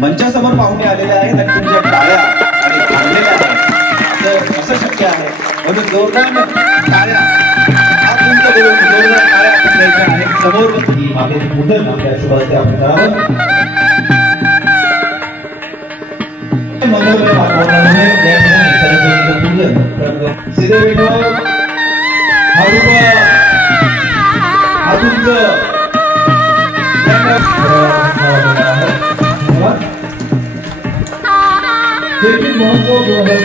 मंचासमोर पाहुणे आलेले आहेत आणि तुमच्या टाळ्या आणि थांबलेल्या आहेत असं शक्य आहे म्हणून जोरदार टाळ्या हा तुमच्या जोरदार टाळ्या आपण द्यायच्या आहेत. समोर ही मागे पूजन आपल्या शुभ हस्ते आपण करावं. मंगलमय वातावरणामध्ये या ठिकाणी सरस्वतीचं पूजन सिद्धे विठोबा फिल्मी महोत्सव 2023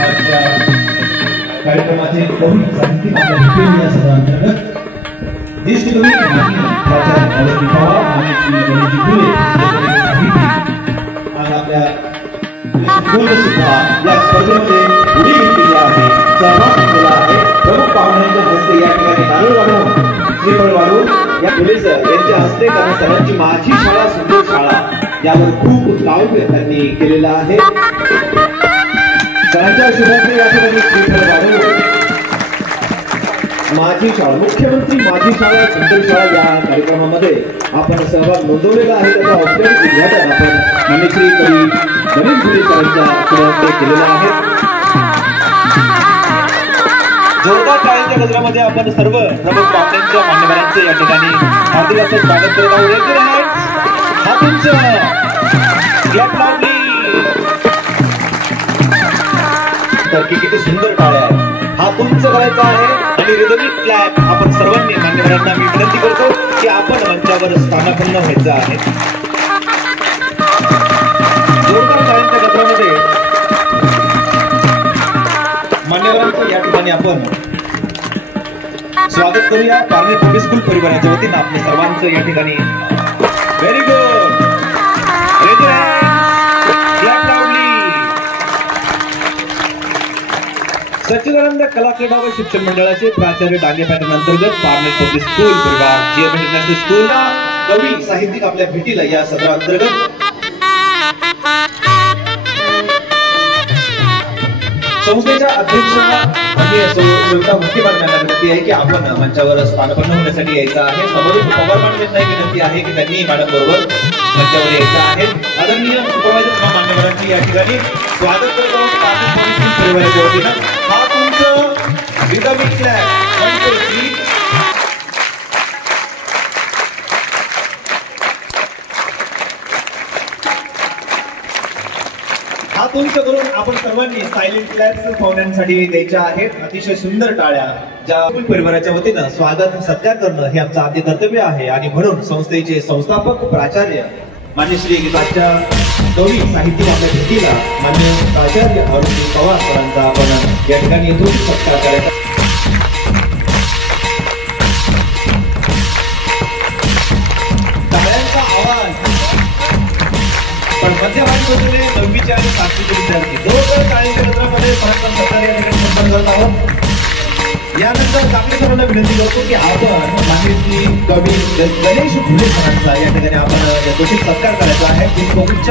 आजच्या कार्यक्रमाचे कवी साहित्यिक आपल्या भेटेल या सदरांतर्गत ज्येष्ठ कवी प्राचार्य पवार आणि गणेशजी फुले आज आपल्या सुद्धा या स्पर्धेमध्ये उडी घेतलेली आहे, सहभाग घेतलेला आहे. प्रमुख पाहुण्यांच्या हस्ते या ठिकाणी नारळ वाढवून श्रीफळ वाढवून या फुलेसर यांच्या हस्ते त्यांना सरांची माझी शाळा सुंदर शाळा यावर खूप काव्य त्यांनी केलेलं आहे. सरांच्या शुभांचे या ठिकाणी श्रीफळ वाढवून माझी शाळा मुख्यमंत्री माझी शाळा सुंदर शाळा या कार्यक्रमामध्ये आपण सहभाग नोंदवलेला आहे. त्याचा औपचारिक उद्घाटन आपण माननीय श्री कवी गणेश फुले सरांच्या शुभांचे केलेलं आहे. जोरदार टाळ्यांच्या गजरामध्ये आपण सर्व प्रमुख पाहुण्यांच्या मान्यवरांचे या ठिकाणी हार्दिक असं स्वागत करत आहोत. हा तुमचं तर किती सुंदर टाळ्या आहेत. हा तुमचं करायचा आहे आणि रिदमिक क्लॅप आपण सर्वांनी मान्यवरांना मी विनंती करतो की आपण मंचावर स्थानापन्न व्हायचं आहे. जोरदार टाळ्यांच्या गजरामध्ये मान्यवरांचं या ठिकाणी आपण स्वागत करूया. पारनेर पब्लिक स्कूल परिवाराच्या वतीनं आपल्या सर्वांचं या ठिकाणी व्हेरी गुड सच्चिदानंद कला क्रीडा व शिक्षण मंडळाचे प्राचार्य डांगे पॅटर्न अंतर्गत पारनेर पब्लिक स्कूल परिवार जीएम इंटरनॅशनल स्कूल कवी साहित्यिक आपल्या भेटीला या सदराअंतर्गत संस्थेच्या अध्यक्षांना मुख्य मान्यांना विनंती आहे की आपण मंचावर स्थानापन्न होण्यासाठी यायचं आहे. समोरून पवार मॅडम यांना विनंती आहे की त्यांनी मॅडम बरोबर मंचावर यायचं आहे. आदरणीय सुपरवायझर मान्यवरांची या ठिकाणी स्वागत करत आहोत पारनेर पब्लिक स्कूल परिवाराच्या वतीनं. हा तुमचं रिदमिक क्लॅप हा तुमचं करून आपण सर्वांनी सायलेंट क्लॅप्स पाहुण्यांसाठी द्यायच्या आहेत. अतिशय सुंदर टाळ्या ज्या परिवाराच्या वतीनं स्वागत सत्कार करणं हे आमचं आद्य कर्तव्य आहे आणि म्हणून संस्थेचे संस्थापक प्राचार्य मान्य श्री गीताच्या कवी साहित्यिक आपल्या भेटीला मान्य प्राचार्य अरुण पवार सरांचा आपण या ठिकाणी येथून सत्कार करायचा. टाळ्यांचा आवाज पण मध्यभागी बसलेले 9वीचे आणि 7वीचे विद्यार्थी जोरदार टाळ्यांच्या गजरामध्ये सरांचा सत्कार या ठिकाणी संपन्न करत आहोत. यानंतर काकडे सरांना विनंती करतो की आपण मान्य कवी गणेश फुले सरांचा या ठिकाणी आपण यथोचित सत्कार करायचा आहे. पुष्पगुच्छ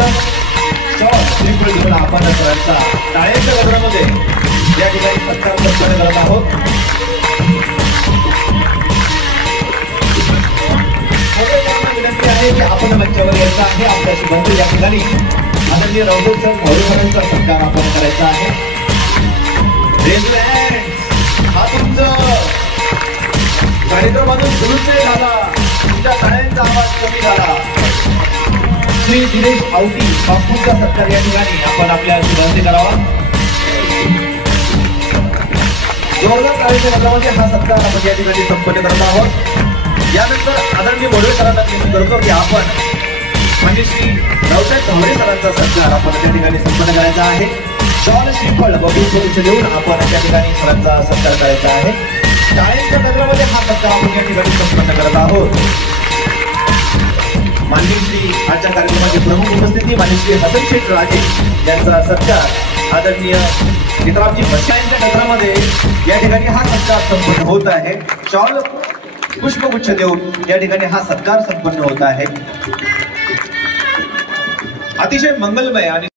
श्रीफळ घेऊन आपण सरांचा टाळ्यांच्या गजरामध्ये या ठिकाणी सत्कार संपन्न करत आहोत. विनंती आहे की आपण मंचावर यायचं आहे. आपल्याशी बंधू या ठिकाणी आदरणीय राऊत सर मोरे सरांचा सत्कार आपण करायचा आहे. हा तुमचं कार्यक्रमातून सुरूच नाही झाला, तुमच्या टाळ्यांचा आवाज कमी झाला. श्री दिनेश आवटी बापूंचा सत्कार या ठिकाणी आपण आपल्या शुभांती करावा. जोरदार टाळ्यांच्या गजरामध्ये हा सत्कार आपण या ठिकाणी संपन्न करत आहोत. यानंतर आदरणीय मोरे सरांना विनंती करतो की आपण म्हणजे श्री रावसाहेब धावरे सरांचा सत्कार आपण त्या ठिकाणी संपन्न करायचा आहे. शॉल श्रीफळ बबून देऊन आपण त्या ठिकाणी सरांचा सत्कार करायचा आहे. टाळ्यांच्या गजरामध्ये हा सत्कार आपण या ठिकाणी संपन्न करत आहोत. माननीय श्री आजच्या कार्यक्रमाची प्रमुख उपस्थिती माननीय श्री हसन शेठ राजे यांचा सत्कार आदरणीय गीतारामजी भट्ट यांच्या गजरामध्ये या ठिकाणी हा सत्कार संपन्न होत आहे. शॉल पुष्पगुच्छ देऊन या ठिकाणी हा सत्कार संपन्न होत आहे. अतिशय मंगलमय आणि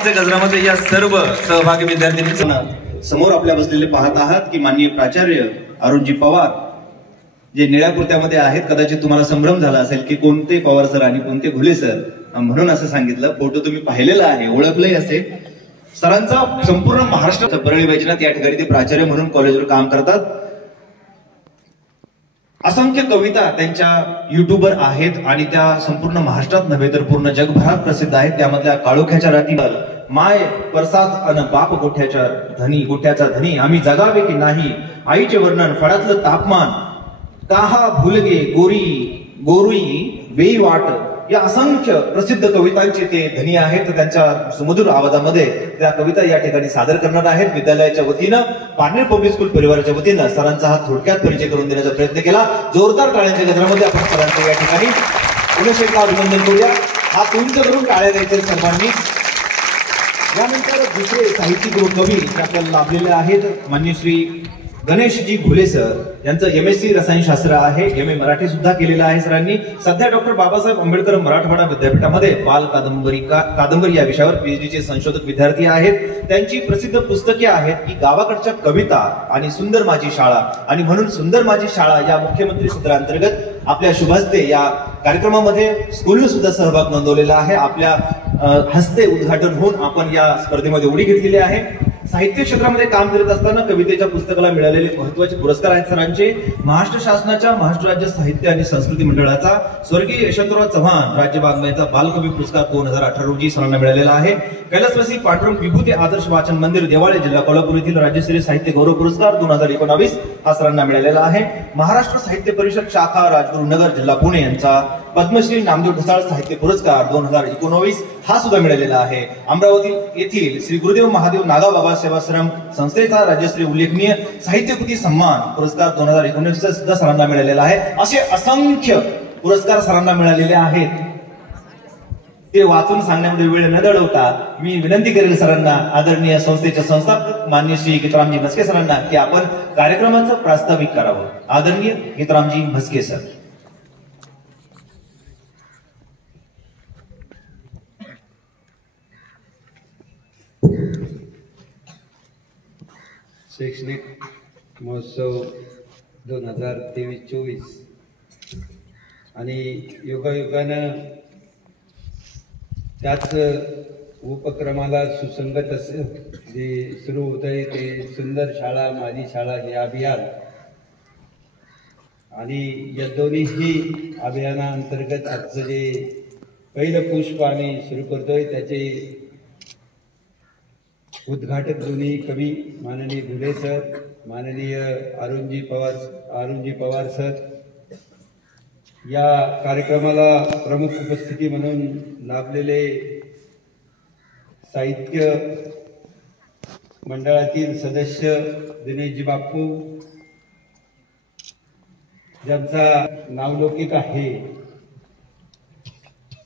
टाळ्यांच्या गजरामध्ये या सर्व सहभागी विद्यार्थ्यांनी समोर आपल्या बसलेले पाहत आहात की माननीय प्राचार्य अरुणजी पवार जे निळ्या कुर्त्यामध्ये आहेत. कदाचित तुम्हाला संभ्रम झाला असेल की कोणते पवार सर आणि कोणते घुले सर, म्हणून असं सांगितलं. फोटो तुम्ही पाहिलेला आहे, ओळखलंही असेल. सरांचा संपूर्ण महाराष्ट्र परळी वैजनाथ या ठिकाणी ते प्राचार्य म्हणून कॉलेजवर काम करतात. असंख्य कविता त्यांच्या युट्यूबवर आहेत आणि त्या संपूर्ण महाराष्ट्रात नव्हे तर पूर्ण जगभरात प्रसिद्ध आहेत. त्यामधल्या काळोख्याच्या रातीवर माय परसात अन बाप गोठ्याचा धनी आम्ही जगावे की नाही, आईचे वर्णन, फळातलं तापमान, काहा भुलगे गोरुई वेई वाट, या असंख्य प्रसिद्ध कवितांचे ते धनी आहेत. त्यांच्या सुमधुर आवाजामध्ये त्या कविता या ठिकाणी सादर करणार आहेत. विद्यालयाच्या वतीनं पारनेर पब्लिक स्कूल परिवाराच्या वतीनं सरांचा हा थोडक्यात परिचय करून देण्याचा प्रयत्न केला. जोरदार टाळ्यांच्या गजरामध्ये आपण सरांचं या ठिकाणी पुनश्च एकदा अभिनंदन करूया. हा तुंच करून टाळ्या द्यायचे सर्वांनी. यानंतर दुसरे साहित्यिक व कवी आपल्याला लाभलेले आहेत माननीय श्री गणेशजी घुले सर. यांचं MSc रसायनशास्त्र आहे, MA मराठी सुद्धा केलेलं आहे सरांनी. सध्या डॉक्टर बाबासाहेब आंबेडकर मराठवाडा विद्यापीठामध्ये बाल कादंबरी या विषयावर PhD चे संशोधक विद्यार्थी आहेत. त्यांची प्रसिद्ध पुस्तके आहेत की गावाकडच्या कविता आणि सुंदर माझी शाळा, आणि म्हणून सुंदर माझी शाळा या मुख्यमंत्री सत्रांतर्गत आपल्या शुभ हस्ते या कार्यक्रमामध्ये स्कूलने सुद्धा सहभाग नोंदवलेला आहे. आपल्या हस्ते उद्घाटन होऊन आपण या स्पर्धेमध्ये उडी घेतलेली आहे. साहित्य क्षेत्रामध्ये काम करत असताना कवितेच्या पुस्तकाला मिळालेले महत्त्वाचे पुरस्कार आहेत सरांचे. महाराष्ट्र शासनाच्या महाराष्ट्र राज्य साहित्य आणि संस्कृती मंडळाचा स्वर्गीय यशवंतराव चव्हाण राज्य वाङ्मयाचा बालकवी पुरस्कार 2018 रोजी सरांना मिळालेला आहे. कैलासवासी पांडुरंग विभूती आदर्श वाचन मंदिर देवाळे जिल्हा कोल्हापूर येथील राज्यस्तरीय साहित्य गौरव पुरस्कार 2019 हा सरांना मिळालेला आहे. महाराष्ट्र साहित्य परिषद शाखा राजगुरुनगर जिल्हा पुणे यांचा पद्मश्री नामदेव ढसाळ साहित्य पुरस्कार 2019 हा सुद्धा मिळालेला आहे. अमरावती येथील श्री गुरुदेव महादेव नागाबाबा सेवाश्रम संस्थेचा राज्यस्तरीय उल्लेखनीय साहित्य कृती सन्मान पुरस्कार 2019 सुद्धा सरांना मिळालेला आहे. असे असंख्य पुरस्कार सरांना मिळालेले आहेत. ते वाचून सांगण्यामध्ये वेळ न दडवता मी विनंती करेल सरांना, आदरणीय संस्थेचे संस्थापक माननीय श्री गीतारामजी म्हस्के सरांना, की आपण कार्यक्रमाचं प्रास्ताविक करावं. आदरणीय गीतारामजी म्हस्के सर. शैक्षणिक महोत्सव 2023-24 आणि योगायोगानं त्याच उपक्रमाला सुसंगत असं जे सुरू होत आहे ते सुंदर शाळा माझी शाळा हे अभियान, आणि या दोन्हीही अभियानाअंतर्गत आजचं जे पहिलं पुष्प आम्ही सुरू करतोय त्याचे उद्घाटक दोन्ही कवी माननीय घुले सर, माननीय अरुणजी पवार सर. या कार्यक्रमाला प्रमुख उपस्थिती म्हणून लाभलेले साहित्य मंडळातील सदस्य दिनेशजी बापू, ज्यांचा नावलौकिक आहे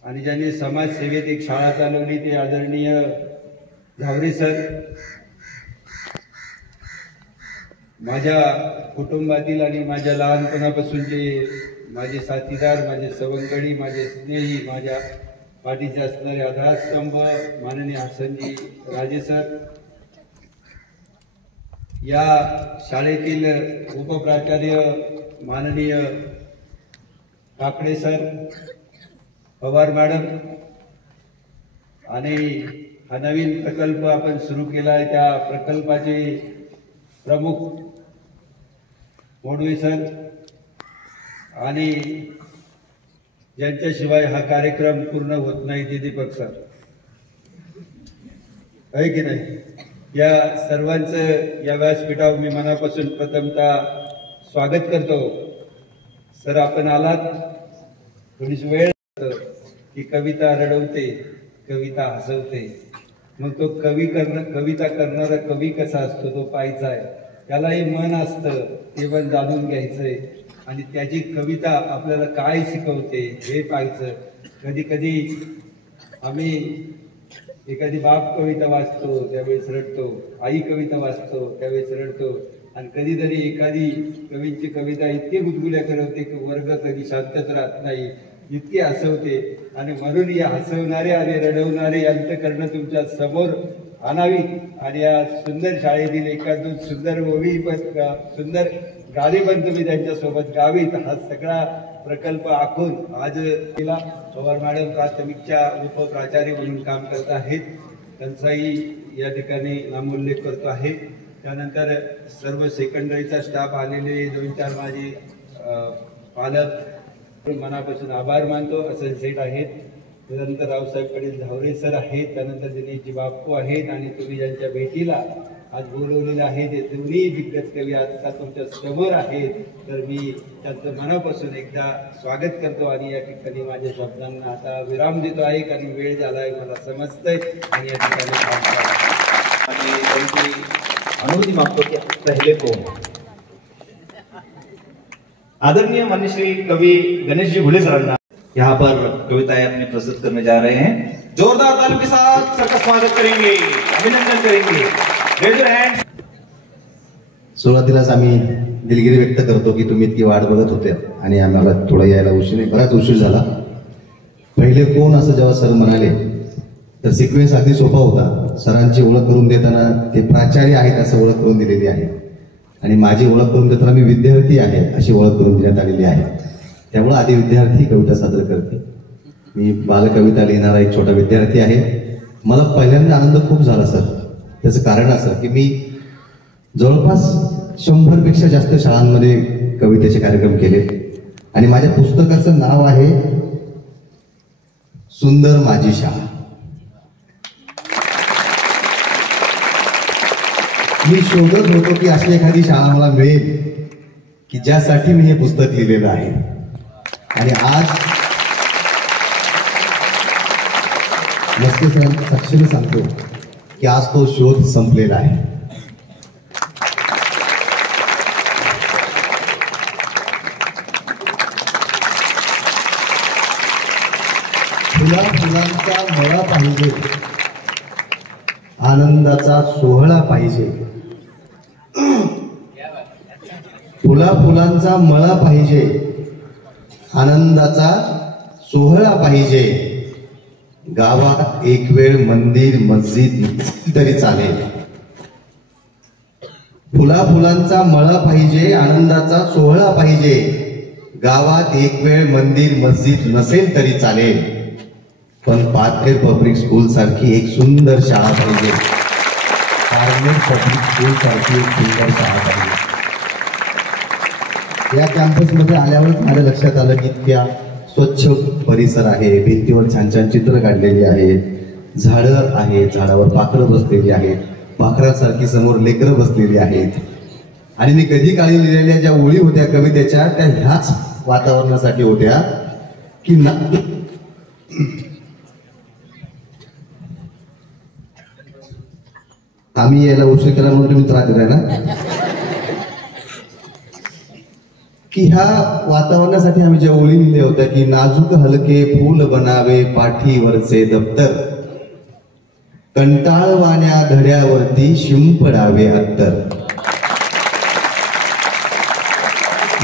आणि ज्यांनी समाजसेवेत एक शाळा चालवली, ते आदरणीय झावरे सर. माझ्या कुटुंबातील आणि माझ्या लहानपणापासूनचे माझे साथीदार, माझे सवंगडी, माझे स्नेही, माझ्या पाठीचे असणारे आधारस्तंभ माननीय हसनजी राजे सर. या शाळेतील उपप्राचार्य माननीय काकडे सर, पवार मॅडम, आणि हा नवीन प्रकल्प आपण सुरू केला आहे त्या प्रकल्पाचे प्रमुख मोडवे सर, आणि ज्यांच्याशिवाय हा कार्यक्रम पूर्ण होत नाही ते दीपक सर, आहे की नाही. या सर्वांचं या व्यासपीठावर मी मनापासून प्रथमतः स्वागत करतो. सर, आपण आलात. थोडीशी वेळ की कविता रडवते, कविता हसवते, मग तो कविता करणारा कवी कसा असतो तो पाहायचा आहे. त्यालाही मन असतं, ते पण जाणून घ्यायचंय, आणि त्याची कविता आपल्याला काय शिकवते हे पाहायचं. कधी कधी आम्ही एखादी बाप कविता वाचतो त्यावेळेस रडतो, आई कविता वाचतो त्यावेळेस रडतो, आणि कधीतरी एखादी कवींची कविता इतकी गुदगुल्या करवते की वर्ग कधी शांतच राहत नाही. इतके हसवते आणि म्हणून या हसवणारे आणि रडवणारे अंतकरण तुमच्या समोर आणावी आणि या सुंदर शाळेतील एखादून सुंदर ओवी पण सुंदर गाणी पण तुम्ही त्यांच्यासोबत गावीत हा सगळा प्रकल्प आखून आज तिला पवार मॅडम प्राथमिकच्या उपप्राचार्य म्हणून काम करत आहेत, त्यांचाही या ठिकाणी नामोल्लेख करतो आहे. त्यानंतर सर्व सेकंडरीचा स्टाफ आलेले 2-4 माझे पालक मनापासून आभार मानतो. असं सेट आहेत. त्यानंतर रावसाहेब पटेल झावरे सर आहेत, त्यानंतर दिनेशजी बाप्पू आहेत आणि तुम्ही ज्यांच्या भेटीला आज बोलवलेले आहे ते दोन्ही दिग्गज कवी आता तुमच्या समोर आहेत. तर मी त्यांचं मनापासून एकदा स्वागत करतो आणि या ठिकाणी माझ्या शब्दांना आता विराम देतो आहे, कारण वेळ झालाय मला समजतंय आणि या ठिकाणी अनुमति मांगतो की पहले को आदरणीय माननीय श्री कवि गणेश जी भुले सरांना यहाँ पर कविताएं अपनी प्रस्तुत करने जा रहे हैं. जोरदार तालियों के साथ सबका स्वागत करेंगे, अभिनंदन करेंगे. Raise your hands. सुरुवातीलाच आम्ही दिलगिरी व्यक्त करतो की तुम्ही इतकी वाट बघत होते आणि आम्हाला थोडं यायला बराच उशीर झाला. पहिले कोण असं जेव्हा सर म्हणाले तर सिक्वेन्स अगदी सोपा होता. सरांची ओळख करून देताना ते प्राचार्य आहेत असं ओळख करून दिलेली आहे आणि माझी ओळख करून देताना मी विद्यार्थी आहे अशी ओळख करून देण्यात आलेली आहे. त्यामुळे आधी विद्यार्थी कविता सादर करते. मी बालकविता लिहिणारा एक छोटा विद्यार्थी आहे. मला पहिल्यांदा आनंद खूप झाला सर. त्याचं कारण असं की मी जवळपास 100पेक्षा जास्त शाळांमध्ये कवितेचे कार्यक्रम केले आणि माझ्या पुस्तकाचं नाव आहे सुंदर माझी शाळा. मी शोधत होतो की अशी एखादी शाळा मला मिळेल की ज्यासाठी मी हे पुस्तक लिहिलेलं आहे आणि आज साक्षीने सांगतो की आज तो शोध संपलेला आहे. फुलांचा मळा पाहिजे, आनंदाचा सोहळा पाहिजे. फुलांचा मळा पाहिजे, आनंदाचा सोहळा पाहिजे. गावात एक वेळ मंदिर मस्जिद तरी चालेल. फुलांचा मळा पाहिजे, आनंदाचा सोहळा पाहिजे. गावात एक वेळ मंदिर मस्जिद नसेल तरी चालेल, पण पारनेर पब्लिक स्कूल सारखी एक सुंदर शाळा पाहिजे. पारनेर पब्लिक स्कूल सारखी एक सुंदर शाळा पाहिजे. या कॅम्पसमध्ये आल्यावरच माझ्या लक्षात आलं की इतक्या स्वच्छ परिसर आहे, भिंतीवर छान छान चित्र काढलेली आहेत, झाडं आहेत, झाडावर पाखरं बसलेली आहेत, पाखरासारखी समोर लेकरं बसलेली आहेत. आणि मी कधी काळी लिहिलेल्या ज्या ओळी होत्या कवितेच्या त्या ह्याच वातावरणासाठी होत्या की आम्ही यायला उशीर केला म्हणून तुम्ही त्रास दिलाय ना की ह्या वातावरणासाठी आम्ही ज्या ओळी लिहिल्या होत्या की नाजूक हलके फूल बनावे पाठीवरचे दप्तर, कंटाळवाण्या धड्यावरती शिंपडावे अत्तर.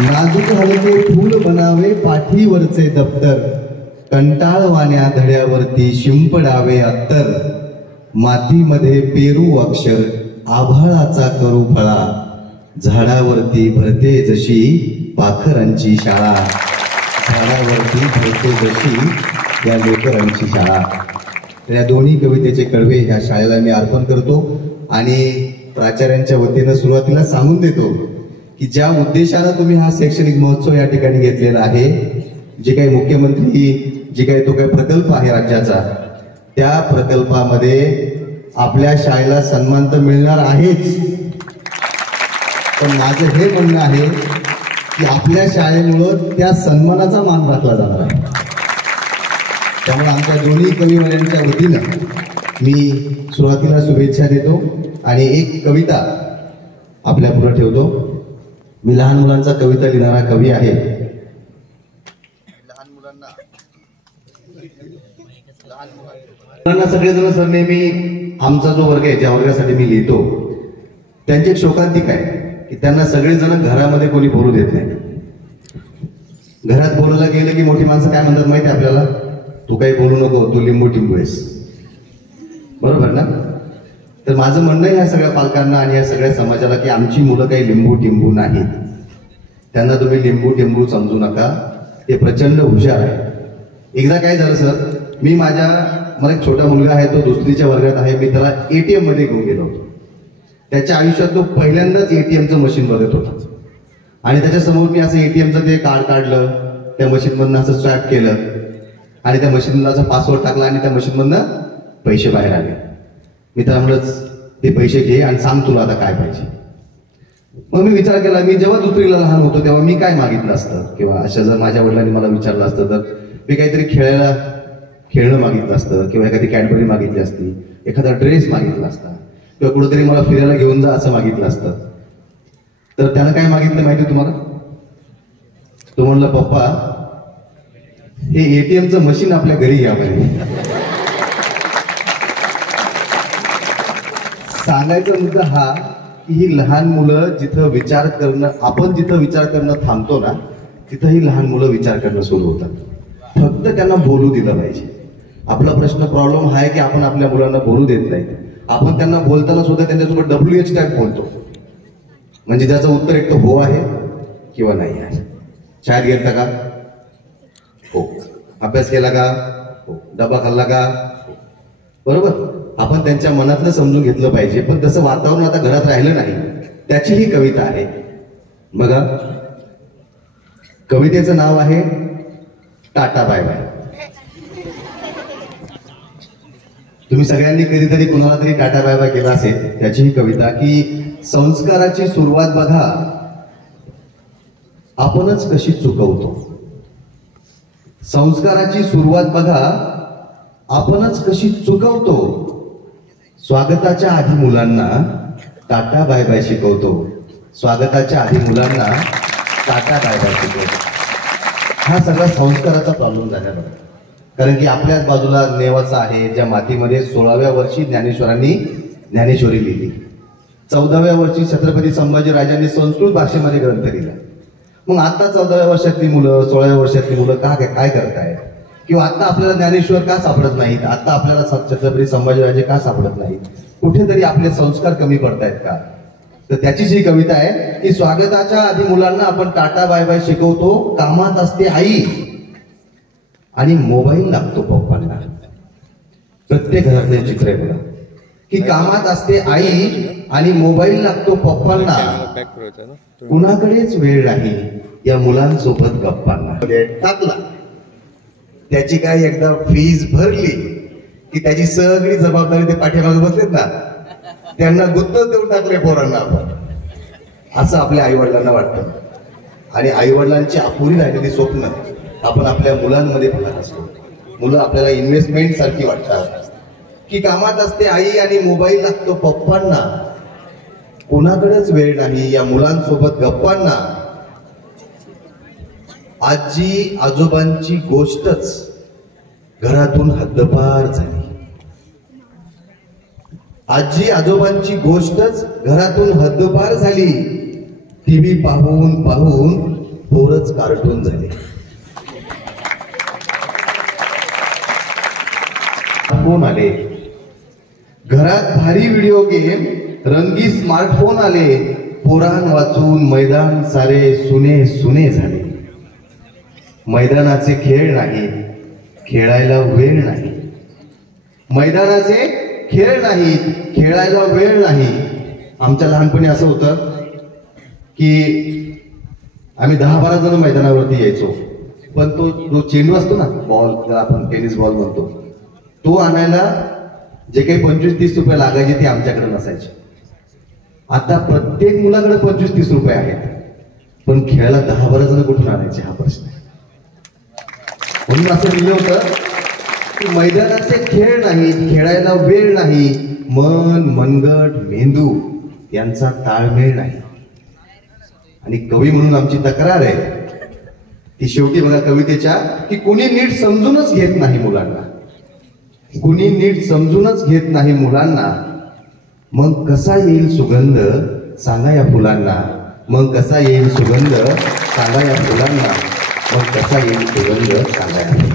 नाजूक हलके फूल बनावे पाठीवरचे दप्तर, कंटाळवाण्या धड्यावरती शिंपडावे अत्तर. मातीमध्ये पेरू अक्षर आभाळाचा करू फळा, झाडावरती भरते जशी पाखरांची शाळा, झाडावरती भरते जशी या लेकरांची शाळा. तर या दोन्ही कवितेचे कडवे ह्या शाळेला मी अर्पण करतो आणि प्राचार्यांच्या वतीनं सुरुवातीला सांगून देतो की ज्या उद्देशानं तुम्ही हा शैक्षणिक महोत्सव या ठिकाणी घेतलेला आहे, जे काही मुख्यमंत्री जे काही तो काही प्रकल्प आहे राज्याचा, त्या प्रकल्पामध्ये आपल्या शाळेला सन्मान तर मिळणार आहेच, पण माझं हे म्हणणं आहे की आपल्या शाळेमुळं त्या सन्मानाचा मान राखला जाणार आहे. त्यामुळे आमच्या दोन्ही कविवाल्यांच्या वतीनं मी सुरुवातीला शुभेच्छा देतो आणि एक कविता आपल्या पुढे ठेवतो. मी लहान मुलांचा कविता लिहिणारा कवी आहे. मुलांना सगळेजण सर नेहमी आमचा जो वर्ग आहे त्या वर्गासाठी मी लिहितो, त्यांची एक शोकांतिका आहे की त्यांना सगळेजण घरामध्ये कोणी बोलू देत नाही. घरात बोलायला गेलं की मोठी माणसं काय म्हणतात माहिती आहे आपल्याला, तू काही बोलू नको, तू लिंबू टिंबू आहेस. बरोबर ना? तर माझं म्हणणं आहे या सगळ्या पालकांना आणि या सगळ्या समाजाला की आमची मुलं काही लिंबू टिंबू नाहीत. त्यांना तुम्ही लिंबू टिंबू समजू नका, ते प्रचंड हुशार आहे. एकदा काय झालं सर, मला एक छोटा मुलगा आहे, तो दुसरीच्या वर्गात आहे. मी त्याला ATM मध्ये घेऊन गेलो होतो. त्याच्या आयुष्यात तो पहिल्यांदाच ATMचं मशीन बघत होता आणि त्याच्यासमोर मी असं ATMचं ते कार्ड काढलं, त्या मशीनमधनं असं स्वॅप केलं आणि त्या मशीनला असं पासवर्ड टाकला आणि त्या मशीनमधनं पैसे बाहेर आले. मी त्याला म्हणलं ते पैसे घे आणि सांग तुला आता काय पाहिजे. मग मी विचार केला, मी जेव्हा दुसरीला लहान होतो तेव्हा मी काय मागितलं असतं, किंवा अशा जर माझ्या वडिलांनी मला विचारलं असतं तर मी काहीतरी खेळणं मागितलं असतं, किंवा एखादी कॅडबरी मागितली असती, एखादा ड्रेस मागितला असता, किंवा कुठेतरी मला फिरायला घेऊन जा असं मागितलं असतं. तर त्यानं काय मागितलं माहिती तुम्हाला? तो म्हणला, पप्पा हे ATMचं मशीन आपल्या घरी घ्या पाहिजे. सांगायचा मुद्दा हा की ही लहान मुलं जिथं विचार करणं, आपण जिथं विचार करणं थांबतो ना, तिथं ही लहान मुलं विचार करणं सुरू होतात. फक्त त्यांना बोलू दिलं पाहिजे. आपला प्रॉब्लेम हा आहे की आपण आपल्या मुलांना बोलू देत नाही. आपण त्यांना बोलताना सुद्धा त्यांच्यासोबत WH टाईप बोलतो, म्हणजे त्याचं उत्तर एक तर हो आहे किंवा नाही आहे. शाळेत गेलता का? हो. अभ्यास केला का? हो. डबा खाल्ला का? हो. बरोबर. आपण त्यांच्या मनातलं समजून घेतलं पाहिजे. पण तसं वातावरण आता घरात राहिलं नाही. त्याची ही कविता आहे बघा. कवितेचं नाव आहे टाटा बाय बाय. तुम्ही सगळ्यांनी कधीतरी कुणाला तरी टाटा बाय बाय केला असेल. त्याची ही कविता की संस्काराची सुरुवात बघा आपणच कशी चुकवतो. संस्काराची सुरुवात बघा आपणच कशी चुकवतो. स्वागताच्या आधी मुलांना टाटा बाय बाय शिकवतो. स्वागताच्या आधी मुलांना टाटा बाय बाय शिकवतो. हा सगळा संस्काराचा प्रॉब्लेम झाला बघा. कारण की आपल्याच बाजूला नेवासा आहे, ज्या मातीमध्ये 16व्या वर्षी ज्ञानेश्वरांनी ज्ञानेश्वरी लिहिली. 14व्या वर्षी छत्रपती संभाजीराजांनी संस्कृत भाषेमध्ये ग्रंथ लिहिला. मग आता 14व्या वर्षातली मुलं, 16व्या वर्षातली मुलं काय करतायत, किंवा आता आपल्याला ज्ञानेश्वर का सापडत नाहीत, आता आपल्याला छत्रपती संभाजीराजे का सापडत नाहीत, कुठेतरी आपले संस्कार कमी पडतायत का? तर त्याचीच ही कविता आहे की स्वागताच्या आधी मुलांना आपण टाटा बाय बाय शिकवतो. कामात असते आई आणि मोबाईल लागतो पप्पांना. प्रत्येक घरातले चित्र आहे बघा की कामात असते आई आणि मोबाईल लागतो पप्पांना. कुणाकडेच वेळ नाही या मुलांसोबत गप्पांना. टाकला त्याची काय एकदा फीज भरली की त्याची सगळी जबाबदारी ते पाठीमागे बसलेत ना, त्यांना गुत्तच देऊन टाकले पोरांना आपण, असं आपल्या आई वडिलांना वाटतं. आणि आई वडिलांची अपुरी राहिलेली स्वप्न आपण आपल्या मुलांमध्ये बघत असतो. मुलं आपल्याला इन्व्हेस्टमेंट सारखी वाटतात की कामात असते आई आणि मोबाईल लागतो पप्पांना. कोणाकडेच वेळ नाही या मुलांसोबत गप्पांना. आजी आजोबांची गोष्टच घरातून हद्दपार झाली. आजी आजोबांची गोष्टच घरातून हद्दपार झाली. टीव्ही पाहून पाहून पोरच कार्टून झाले. फोन आले घरात, भारी व्हिडिओ गेम, रंगी स्मार्टफोन आले. पोरान वाचून मैदान सारे सुने सुने झाले. मैदानाचे खेळ नाही, खेळायला वेळ नाही. मैदानाचे खेळ नाही, खेळायला वेळ नाही. आमच्या लहानपणी असं होतं की आम्ही 10-12 जण मैदानावरती यायचो. पण तो जो चेंडू असतो ना, बॉल, ज्याला आपण टेनिस बॉल म्हणतो, तो आणायला जे काही 25-30 रुपये लागायचे ते आमच्याकडे नसायचे. आता प्रत्येक मुलाकडे 25-30 रुपये आहेत, पण खेळायला 10-12 जण कुठून आणायचे हा प्रश्न आहे. म्हणून असं लिहिलं होतं की मैदानाचे खेळ नाही, खेळायला वेळ नाही. मन, मनगट, मेंदू यांचा ताळमेळ नाही. आणि कवी म्हणून आमची तक्रार आहे ती शेवटी बघा कवितेच्या की कुणी नीट समजूनच घेत नाही मुलांना. कुणी नीट समजूनच घेत नाही मुलांना. मग कसा येईल सुगंध सांगा या फुलांना. मग कसा येईल सुगंध सांगा या फुलांना. मग कसा येईल सुगंध सांगायला.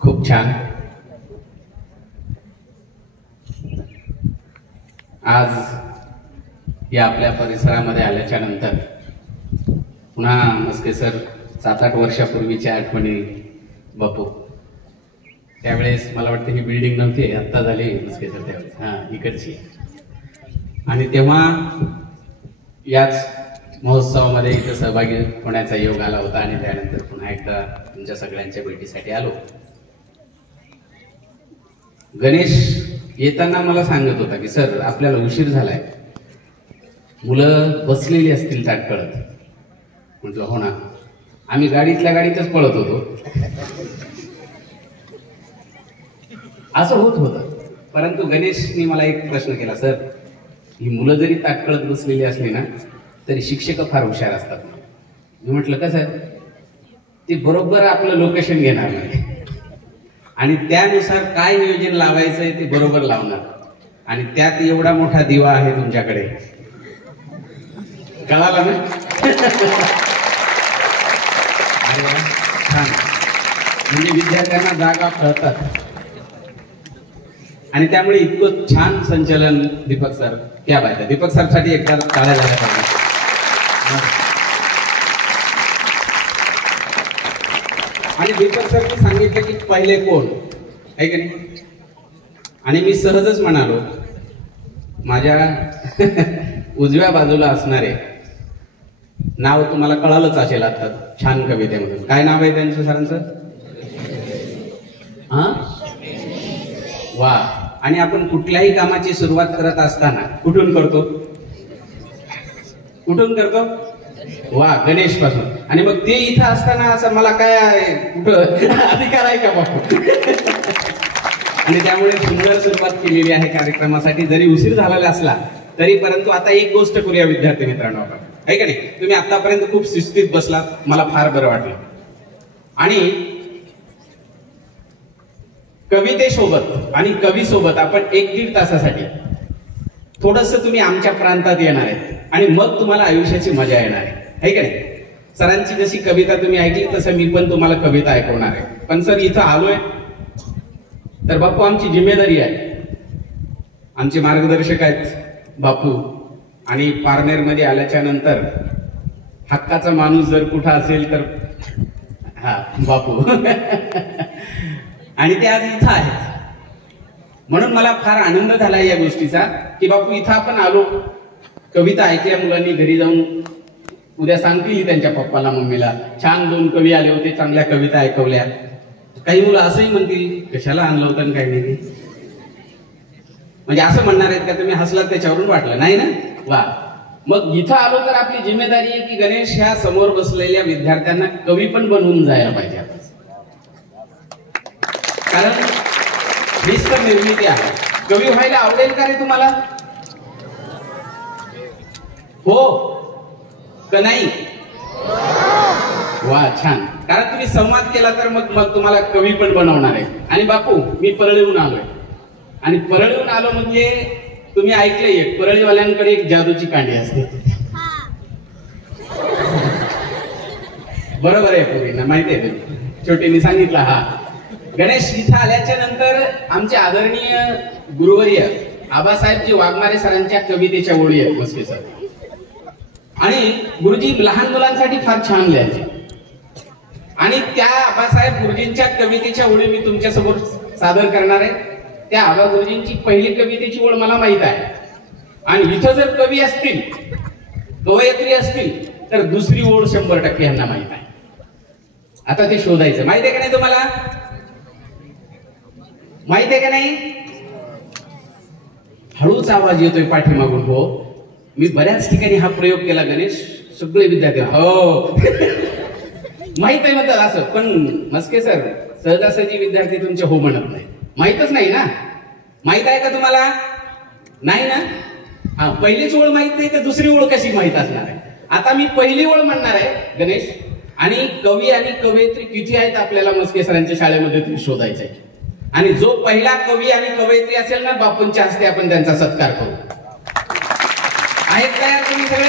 खूप छान. आज या आपल्या परिसरामध्ये आल्याच्या नंतर पुन्हा मस्के सर 7-8 वर्षापूर्वीच्या आठवणी बापू. त्यावेळेस मला वाटतं ही बिल्डिंग नव्हती, आत्ता झाली मस्के सर त्यावेळेस, इकडची. आणि तेव्हा याच महोत्सवामध्ये इथं सहभागी होण्याचा योग आला होता आणि त्यानंतर पुन्हा एकदा तुमच्या सगळ्यांच्या भेटीसाठी आलो. गणेश येताना मला सांगत होता की सर आपल्याला उशीर झालाय, मुलं बसलेली असतील ताटकळत. म्हटलं हो ना, आम्ही गाडीतल्या गाडीतच पळत होतो. असं होत होतं. परंतु गणेशनी मला एक प्रश्न केला, सर ही मुलं जरी ताटकळत बसलेली असली ना तरी शिक्षक फार हुशार असतात. मी म्हटलं कसं, ते बरोबर आपलं लोकेशन घेणार नाही आणि त्यानुसार काय नियोजन लावायचंय ते बरोबर लावणार. आणि त्यात एवढा मोठा दिवा आहे तुमच्याकडे, कळाला ना? अरे वा, छान. म्हणजे विद्यार्थ्यांना जागा कळतात आणि त्यामुळे इतकं छान संचलन. दीपक सर, क्या बात आहे. दीपक सर साठी एकदा टाळ्या झाल्या पाहिजे. आणि दीपक सरने सांगितलं की पहिले कोण आहे की नाही, आणि मी सहजच म्हणालो माझ्या उजव्या बाजूला असणारे नाव तुम्हाला कळालंच असेल आता छान कवितेमधून. काय नाव आहे त्यांचं सरांचं? वा. आणि आपण कुठल्याही कामाची सुरुवात करत असताना कुठून करतो? कुठून करतो? वा, गणेश पासून. आणि मग ते इथं असताना असं मला काय कुठं अधिकार आहे का बापू? आणि त्यामुळे सुंदर सुरुवात केलेली आहे कार्यक्रमासाठी. जरी उशीर झालेला असला तरी परंतु आता एक गोष्ट करूया विद्यार्थी मित्रांनो आपण, आहे का नाही? तुम्ही आतापर्यंत खूप शिस्तीत बसलात, मला फार बरं वाटलं. आणि कवितेसोबत आणि कवीसोबत आपण 1-1.5 तासासाठी थोडस तुम्ही आमच्या प्रांतात येणार आहे आणि मग तुम्हाला आयुष्याची मजा येणार आहे का नाही? सरांची जशी कविता तुम्ही ऐकली तसं मी पण तुम्हाला कविता ऐकवणार आहे. पण सर इथं आलोय तर बापू आमची जिम्मेदारी आहे. आमचे मार्गदर्शक आहेत बापू. आणि पारनेरमध्ये आल्याच्या नंतर हक्काचा माणूस जर कुठं असेल तर बापू. आणि ते आज इथं आहेत. म्हणून मला फार आनंद झाला या गोष्टीचा की बापू इथं आपण आलो, कविता ऐकल्या मुलांनी, घरी जाऊन उद्या सांगतील त्यांच्या पप्पाला मम्मीला छान 2 कवी आले होते, चांगल्या कविता ऐकवल्या. काही मुलं असंही म्हणतील कशाला आणलं होतं आणि काही नाही. म्हणजे असं म्हणणार आहेत का तुम्ही? हसलात त्याच्यावरून वाटलं नाही ना? वा. मग इथं आलो तर आपली जिम्मेदारी आहे की गणेश ह्या समोर बसलेल्या विद्यार्थ्यांना कवी पण बनवून जायला पाहिजे. कारण हीच तर निर्मिती आहे. कवी व्हायला आवडेल का रे तुम्हाला? हो का नाही? वा, छान. कारण तुम्ही संवाद केला तर मग तुम्हाला कवी पण बनवणार आहे. आणि बापू मी परळीहून आलोय आणि परळीहून आलो म्हणजे तुम्ही ऐकलंय परळीवाल्यांकडे एक जादूची कांडी असते. बरोबर आहे, पोरींना माहिती आहे. छोटीने सांगितलं. गणेश इथं आल्याच्या नंतर आमचे आदरणीय गुरुवर्य आबासाहेबजी वाघमारे सरांच्या कवितेच्या ओळी आहेत मस्के सर. आणि गुरुजी लहान मुलांसाठी फार छान लिहायचे. आणि त्या आबासाहेब गुरुजींच्या कवितेच्या ओळी मी तुमच्या समोर सादर करणार आहे. त्या आबा गुरुजींची पहिली कवितेची ओळ मला माहित आहे. आणि इथं जर कवी असतील, कवयित्री असतील तर दुसरी ओळ 100% यांना माहित आहे. आता ते शोधायचं. माहित आहे का नाही तुम्हाला? माहित आहे का नाही? हळूच आवाज येतोय पाठीमागून. हो, मी बऱ्याच ठिकाणी हा प्रयोग केला गणेश. सगळे विद्यार्थी हो माहित आहे म्हणतात असं. पण मस्के सर सहजासहजी विद्यार्थी तुमचे हो म्हणत नाही. माहितच नाही ना? माहित आहे का तुम्हाला? नाही ना? पहिलीच ओळ माहित नाही तर दुसरी ओळ कशी माहित असणार आहे? आता मी पहिली ओळ म्हणणार आहे गणेश. आणि कवी आणि कवयित्री किती आहेत आपल्याला मस्के सरांच्या शाळेमध्ये तुम्ही शोधायचंय. आणि जो पहिला कवी आणि कवयित्री असेल ना, बापूंच्या हस्ते आपण त्यांचा सत्कार करू. आहेत तयार तुम्ही सगळे?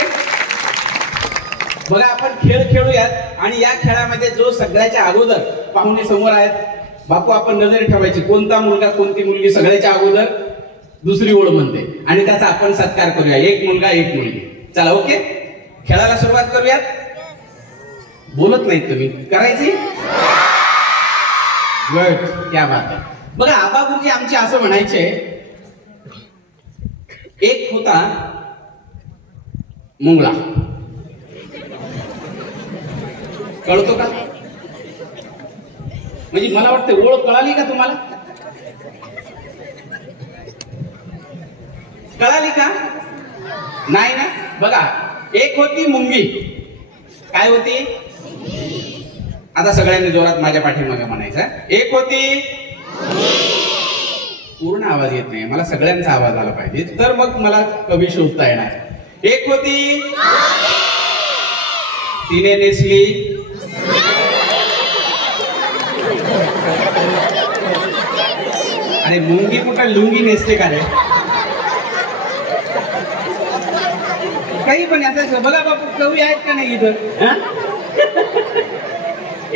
बघा आपण खेळ खेळूयात आणि या खेळामध्ये जो सगळ्याच्या अगोदर पाहुणे समोर आहेत बापू आपण नजर ठेवायची कोणता मुलगा कोणती मुलगी सगळ्याच्या अगोदर दुसरी ओळ म्हणते आणि त्याचा आपण सत्कार करूया एक मुलगा एक मुलगी चला ओके खेळाला सुरुवात करूयात बोलत नाहीत तुम्ही करायची गुड क्या बात आहे बघा आबाबूजी आमचे असं म्हणायचे एक होता मुंगळा कळतो का म्हणजे मला वाटतं ओळख कळाली का तुम्हाला कळाली का नाही ना बघा एक होती मुंगी काय होती आता सगळ्यांनी जोरात माझ्या पाठीमागे म्हणायचं एक होती पूर्ण आवाज येत नाही मला सगळ्यांचा आवाज आला पाहिजे तर मग मला कवी शोधता येणार एक होती तिने नेसली आणि मुंगी कुठं लुंगी नेसते का रे काही पण असं बघा बापू कवी आहेत का नाही इथं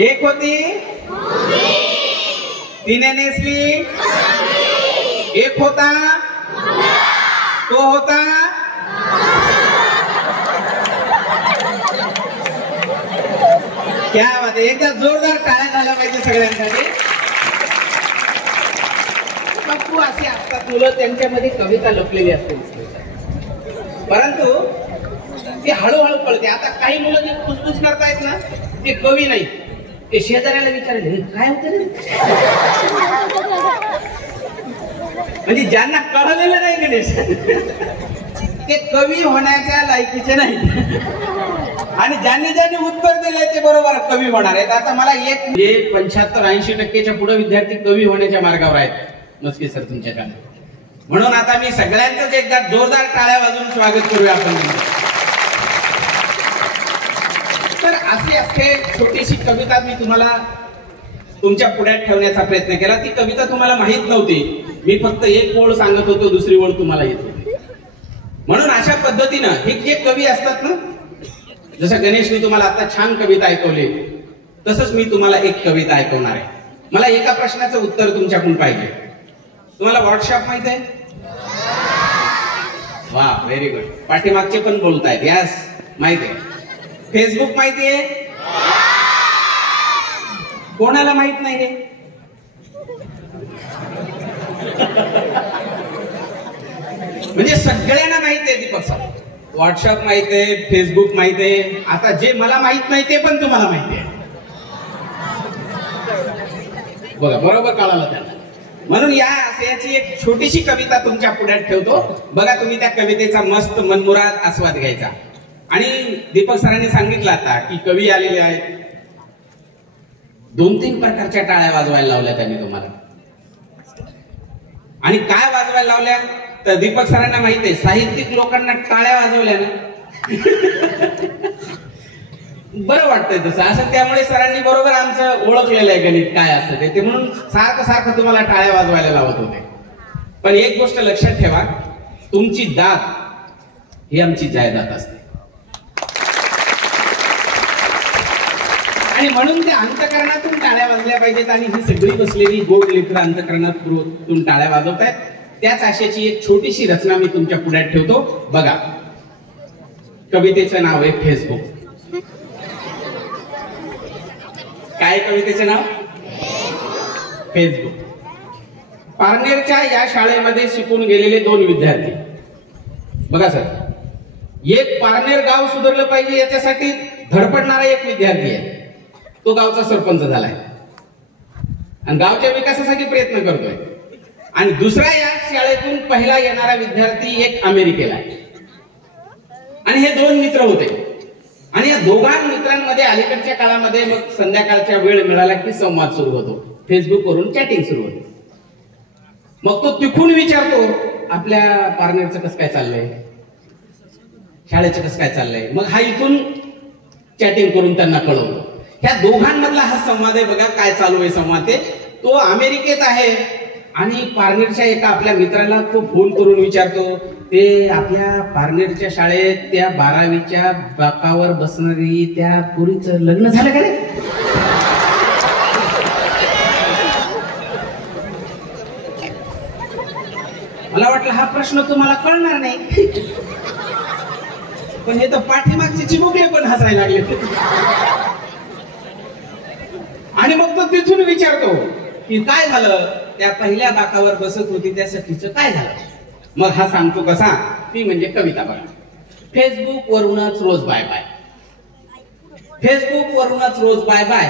एक होती तिने नेसली एक होता तो होता क्या बात आहे एकदा जोरदार टाळ्या झाल्या पाहिजे सगळ्यांसाठी बापू असे असतात मुलं त्यांच्यामध्ये कविता लपलेली असते परंतु ते हळूहळू कळते आता काही मुलं जे कुसकुस करतायत ना ते कवी नाही ते शेजाऱ्याला विचारले काय होतं म्हणजे ज्यांना कळलेलं नाही गणेश ते कवी होण्याच्या लायकीचे नाही आणि ज्यांनी ज्यांनी उत्तर दिले ते बरोबर कवी होणार आहेत आता मला एक 75-80% पुढे विद्यार्थी कवी होण्याच्या मार्गावर आहेत नसके सर तुमच्याकडे म्हणून आता मी सगळ्यांचंच एकदा जोरदार टाळ्या वाजवून स्वागत करूया आपण तर अशी अख्खे छोटीशी कविता मी तुम्हाला तुमच्या पुढ्यात ठेवण्याचा प्रयत्न केला ती कविता तुम्हाला माहित नव्हती मी फक्त एक ओळ सांगत होतो दुसरी ओळ तुम्हाला येत होती म्हणून अशा पद्धतीनं हे जे कवी असतात ना जसं गणेशने तुम्हाला आता छान कविता ऐकवली तसंच मी तुम्हाला एक कविता ऐकवणार आहे मला एका प्रश्नाचं उत्तर तुमच्याकडून पाहिजे तुम्हाला व्हॉट्सअप माहित आहे वा व्हेरी गुड पाठीमागचे पण बोलतायत यस माहित आहे फेसबुक माहिती आहे कोणाला माहित नाही हे म्हणजे सगळ्यांना माहित आहे दीपक सर व्हॉट्सअप माहित आहे फेसबुक माहित आहे आता जे मला माहित नाही ते पण तुम्हाला माहिती आहे बघा बरोबर कळालं त्यांना म्हणून याची एक छोटीशी कविता तुमच्या पुढ्यात ठेवतो बघा तुम्ही त्या कवितेचा मस्त मनमुराद आस्वाद घ्यायचा आणि दीपक सरांनी सांगितलं आता की कवी आलेले आहेत 2-3 प्रकारच्या टाळ्या वाजवायला लावल्या त्यांनी तुम्हाला आणि काय वाजवायला लावल्या तर दीपक सरांना माहित आहे साहित्यिक लोकांना टाळ्या वाजवल्या ना बरं वाटतंय तसं असं त्यामुळे सरांनी बरोबर आमचं ओळखलेलं आहे गणित काय असतं ते म्हणून सारखं तुम्हाला टाळ्या वाजवायला लावत होते पण एक गोष्ट लक्षात ठेवा तुमची दाद ही आमची जायदाद असते आणि म्हणून त्या अंतकरणातून टाळ्या वाजल्या पाहिजेत आणि ही सगळी बसलेली गोड लेकरं अंतकरणातून टाळ्या वाजवतायत त्याच आशयाची एक छोटीशी रचना मी तुमच्या पुढ्यात ठेवतो बघा कवितेचं नाव आहे फेसबुक काय कवितेचे नाव फेसबुक पारनेरच्या या शाळेमध्ये शिकून गेलेले 2 विद्यार्थी बघा सर एक पारनेर गाव सुधारलं पाहिजे याच्यासाठी धडपडणारा एक विद्यार्थी आहे तो गावचा सरपंच झालाय आणि गावच्या विकासासाठी प्रयत्न करतोय आणि दुसरा या शाळेतून पहिला येणारा विद्यार्थी एक अमेरिकेला आहे आणि हे 2 मित्र होते आणि या दोघां मित्रांमध्ये अलीकडच्या काळामध्ये मग संध्याकाळच्या वेळ मिळाला की संवाद सुरू होतो फेसबुक वरून चॅटिंग सुरू होते मग तो तिकून विचारतो आपल्या पार्टनरचं कसं काय चाललंय शाळेचं कसं काय चाललंय मग हा इथून चॅटिंग करून त्यांना कळवतो ह्या दोघांमधला हा संवाद आहे बघा काय चालू आहे संवाद ते तो अमेरिकेत आहे आणि पारनेरच्या एका आपल्या मित्राला तो फोन करून विचारतो, ते आपल्या पारनेरच्या शाळेत त्या 12वीच्या बाकावर बसणारी त्या पोरीचं लग्न झालं का रे? मला वाटलं हा प्रश्न तुम्हाला कळणार नाही, पण हे तर पाठीमागचे चिमुकले पण हसायला लागले. आणि मग तो तिथून विचारतो की काय झालं, त्या पहिल्या बाकावर बसत होती त्या सखीचं काय झालं? मग हा सांगतो कसा, ती म्हणजे कविता बघा. फेसबुक वरूनच रोज बाय बाय, फेसबुक वरूनच रोज बाय बाय,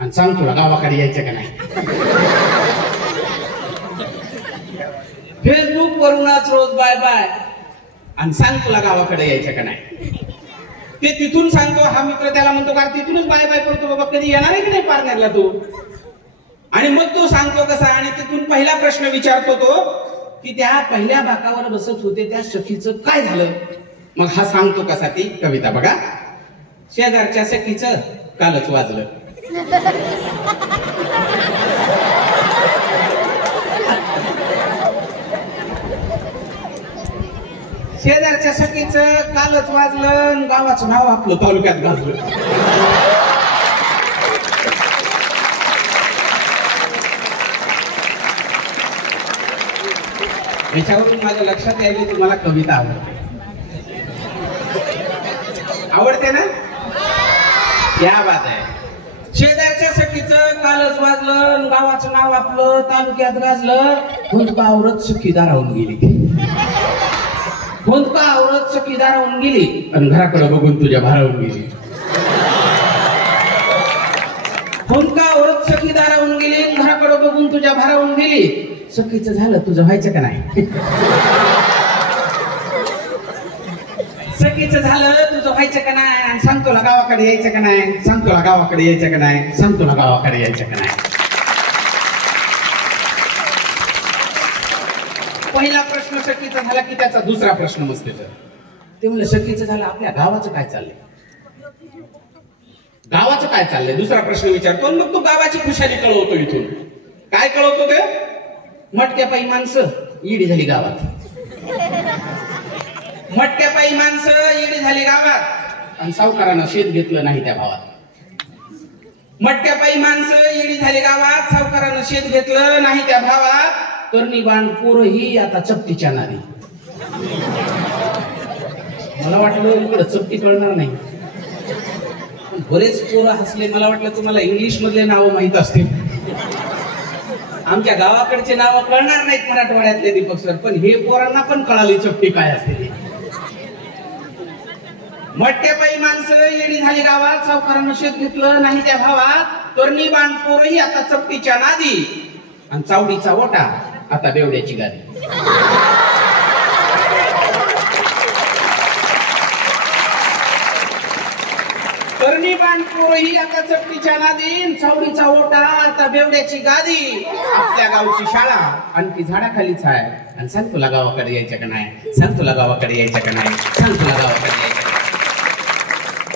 आणि सांग तुला गावाकडे यायचं का नाही. फेसबुक वरूनच रोज बाय बाय, आणि सांग तुला गावाकडे यायचं का नाही. ते तिथून सांगतो, हा मित्र त्याला म्हणतो का तिथूनच बाय बाय करतो बाबा, कधी येणार आहे की नाही पारनेरला तू. आणि मग तो सांगतो कसा, आणि तिथून पहिला प्रश्न विचारतो तो की त्या पहिल्या बाकावर बसत होते त्या सखीचं काय झालं. मग हा सांगतो कसा, ती कविता बघा. शेजारच्या सखीचं कालच वाजलं, शेजारच्या सखीचं कालच वाजलं, गावाचं नाव आपलं तालुक्यात गाजलं. याच्यावरून माझ्या लक्षात यायला तुम्हाला कविता आवडते ना? क्या बात आहे. शेजारच्या सखीचं कालच वाजलं, गावाचं नाव आपलं तालुक्यात गाजलं. हुंदका आवरत सखी दारावून गेली, हुंदका आवरत सखी दारावून गेली, आणि घराकडे बघून तुझ्या भारावून गेली. हुंदका आवरत सखी दारावून गेली, घराकडे बघून तुझ्या भारावून गेली. सखीचं झालं तुझं व्हायचं का नाही. सखीचं झालं तुझं व्हायचं का नाही, आणि सांग तुला गावाकडे यायचं का नाही, सांग तुला गावाकडे यायचं का नाही, सांग तुला गावाकडे यायचं का नाही. पहिला प्रश्न सखीचा झाला की त्याचा दुसरा प्रश्न मस्त ते म्हणलं सखीचं झालं, आपल्या गावाचं काय चाललंय, गावाचं काय चाललंय. दुसरा प्रश्न विचारतो, मग तो गावाची खुशाली कळवतो. इथून काय कळवतो ते, मटक्या पायी माणसं येडी झाली गावात, मटक्या पायी माणसं येडी झाली गावात, आणि सावकारानं शेत घेतलं नाही त्या भावात. मटक्या पायी माणसं येडी झाली गावात, सावकारानं शेत घेतलं नाही त्या भावात. तरणी बाण पोरं ही आता चपटीच्या नादी. मला वाटलं इकडं चपटी कळणार नाही, बरेच पोरं हसले. मला वाटलं तुम्हाला इंग्लिश मधले नावं माहित असतील, आमच्या गावाकडचे नावं कळणार नाहीत मराठवाड्यातले दीपक सर, पण हे पोरांना पण कळाली चपटी काय असते. मटक्यापायी माणसं येडी झाली गावात, सावकारानं शेत घेतलं नाही त्या भावात. तरणी बाण पोरही आता चपटीच्या नादी, आणि चावडीचा ओटा आता बेवड्याची गादी. तरणी बाण पोरही आता चपटीच्या नादी, चावडीचा ओटा आता बेवड्याची गादी. आपल्या गावची शाळा आणखी झाडाखालीच आहे, आणि सांग तुला गावाकडे यायचं का नाही, सांग तुला गावाकडे यायचं का नाही, सांग तुला गावाकडे यायचं का नाही.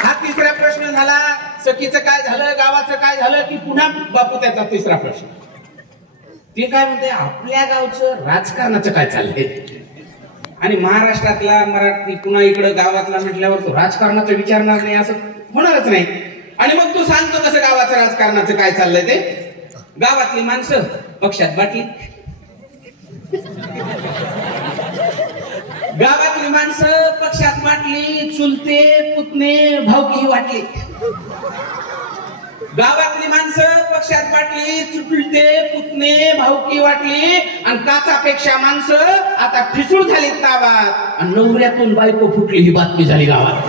हा तिसरा प्रश्न झाला. सखीचं काय झालं, गावाचं काय झालं, की पुन्हा बापू त्याचा तिसरा प्रश्न. ते काय म्हणते, आपल्या गावचं राजकारणाचं काय चाललंय. आणि महाराष्ट्रातला मराठी पुन्हा इकडं गावातला म्हटल्यावर तो राजकारणाचं विचारणार नाही असं होणारच नाही. आणि मग तू सांगतो कसं गावाचं राजकारणाचं काय चाललंय ते. गावातली माणसं पक्षात बाटली, गावातली माणसं पक्षात वाटली, चुलते पुतणे भावकी वाटली. गावातली माणसं पक्षात वाटली, चुलते पुतणे भावकी वाटली, आणि काचापेक्षा माणसं आता ठिसूळ झालीत गावात, आणि नवऱ्यातून बायको फुटली ही बातमी झाली गावात.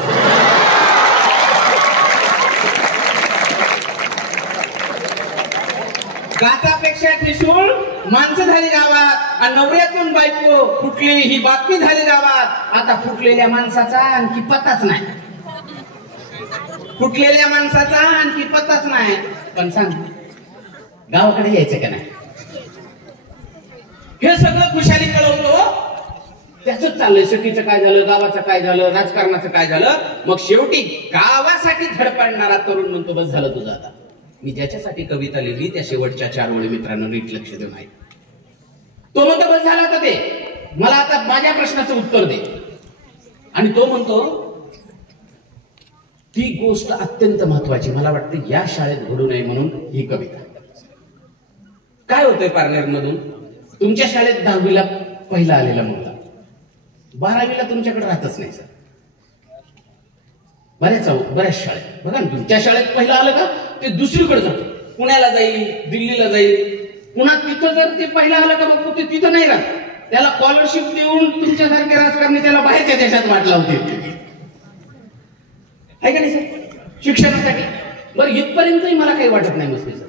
काचापेक्षा ठिसूळ माणसं झाली गावात, आणि नवऱ्यातून बायको फुटली ही बातमी झाली गावात. आता फुटलेल्या माणसाचा आणखी पत्ताच नाही, फुटलेल्या माणसाचा आणखी पत्ताच नाही. पण सांग गावाकडे यायचं का नाही. हे सगळं खुशाली कळवतो, त्याच चाललंय. सखीचं काय झालं, गावाचं काय झालं, राजकारणाचं काय झालं. मग शेवटी गावासाठी धडपडणारा तरुण म्हणतो, बस झालं तुझं आता. मी ज्याच्यासाठी कविता लिहिली त्या शेवटच्या 4 ओळी मित्रांनो नीट लक्ष देऊन आहे. तो म्हणतो बस झालं का ते, मला आता माझ्या प्रश्नाचं उत्तर दे. आणि तो म्हणतो ती गोष्ट अत्यंत महत्वाची, मला वाटतं या शाळेत घडू नये म्हणून ही कविता. काय होतंय पार्लर मधून, तुमच्या शाळेत 10वीला पहिला आलेला मुलगा 12वीला तुमच्याकडे राहतच नाही सर. बऱ्याच शाळेत बघा ना, तुमच्या शाळेत पहिला आलं का ते दुसरीकडे जातो, पुण्याला जाईल, दिल्लीला जाईल, पुन्हा तिथं जर ते पहिला आलं का मग ते तिथं नाही राहत, त्याला स्कॉलरशिप देऊन तुमच्यासारखे राजकारणी त्याला बाहेरच्या देशात वाट लावते, आहे का नाही सर, शिक्षणासाठी. बरं इथपर्यंतही मला काही वाटत नाही मस्ती सर,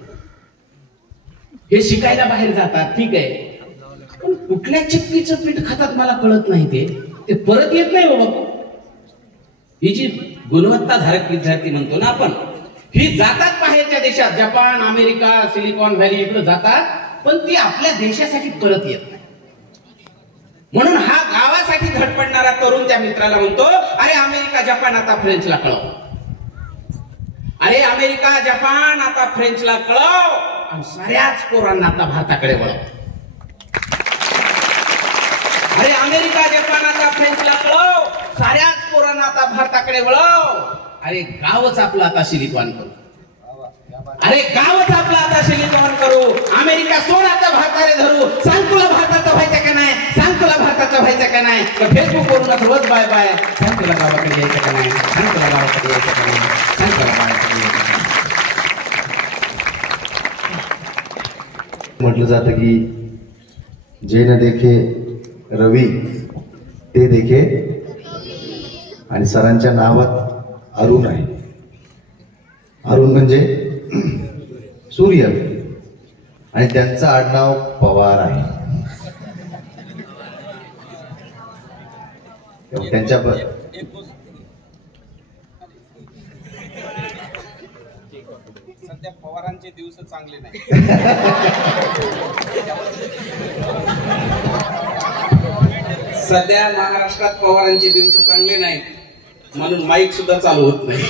हे शिकायला बाहेर जातात ठीक आहे, पण कुठल्या चिक्कीचं पीठ खातात मला कळत नाही, ते परत येत नाही हो बाबू. ही जी गुणवत्ताधारक विद्यार्थी म्हणतो ना आपण, ही जातात बाहेरच्या देशात, जपान, अमेरिका, सिलिकॉन व्हॅली इकडे जातात, पण ती आपल्या देशासाठी परत येत नाही. म्हणून हा गावासाठी धडपडणारा तरुण त्या मित्राला म्हणतो, अरे अमेरिका जपान आता फ्रेंचला कळव, अरे अमेरिका जपान आता फ्रेंचला कळव, आणि साऱ्याच पोरांना आता भारताकडे वळव. अरे अमेरिका जपान आता फ्रेंचला कळव, साऱ्याच पोरांना आता भारताकडे वळव. अरे गावच आपलं आता सिलिकॉन करू, अरे गावच आपलं आता सिलिकॉन करू. अमेरिका सोड आता भारताने धरू, सांग तुला भारताचं व्हायचं का नाही, सांग तुला भारताचं व्हायचं का नाही, फेसबुक वरून रोज बाय बाय, सांग तुला गावाकडे यायचं का नाही, सांग तुला गावाकडे यायचं का नाही, सांग तुला गावाकडे यायचं का नाही. म्हटलं जातं की जे न देखे रवी ते देखे, आणि सरांच्या नावात अरुण आहे. अरुण म्हणजे सूर्य, आणि त्यांचं आडनाव पवार आहे. त्यांच्या सध्या पवारांचे दिवस चांगले नाही. सध्या महाराष्ट्रात पवारांचे दिवस चांगले नाहीत, म्हणून माईक सुद्धा चालू होत नाही.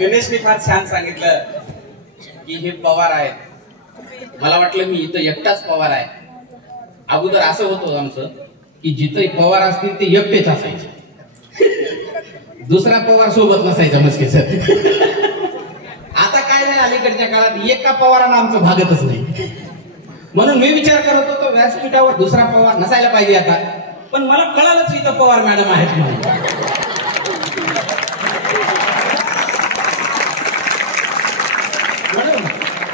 गणेशने फार छान सांगितलं की हे पवार आहेत. मला वाटलं मी इथं एकटाच पवार आहे. अगोदर असं होतं आमचं की जिथं पवार असतील ते एकटेच असायचे, दुसरा पवार सोबत नसायचा मस्के सर. आता काय नाही, अलीकडच्या काळात एका पवारानं आमचं भागतच नाही. म्हणून मी विचार करत होतो व्यासपीठावर दुसरा पवार नसायला पाहिजे आता, पण मला कळालंच इथं पवार मॅडम आहेत म्हणून.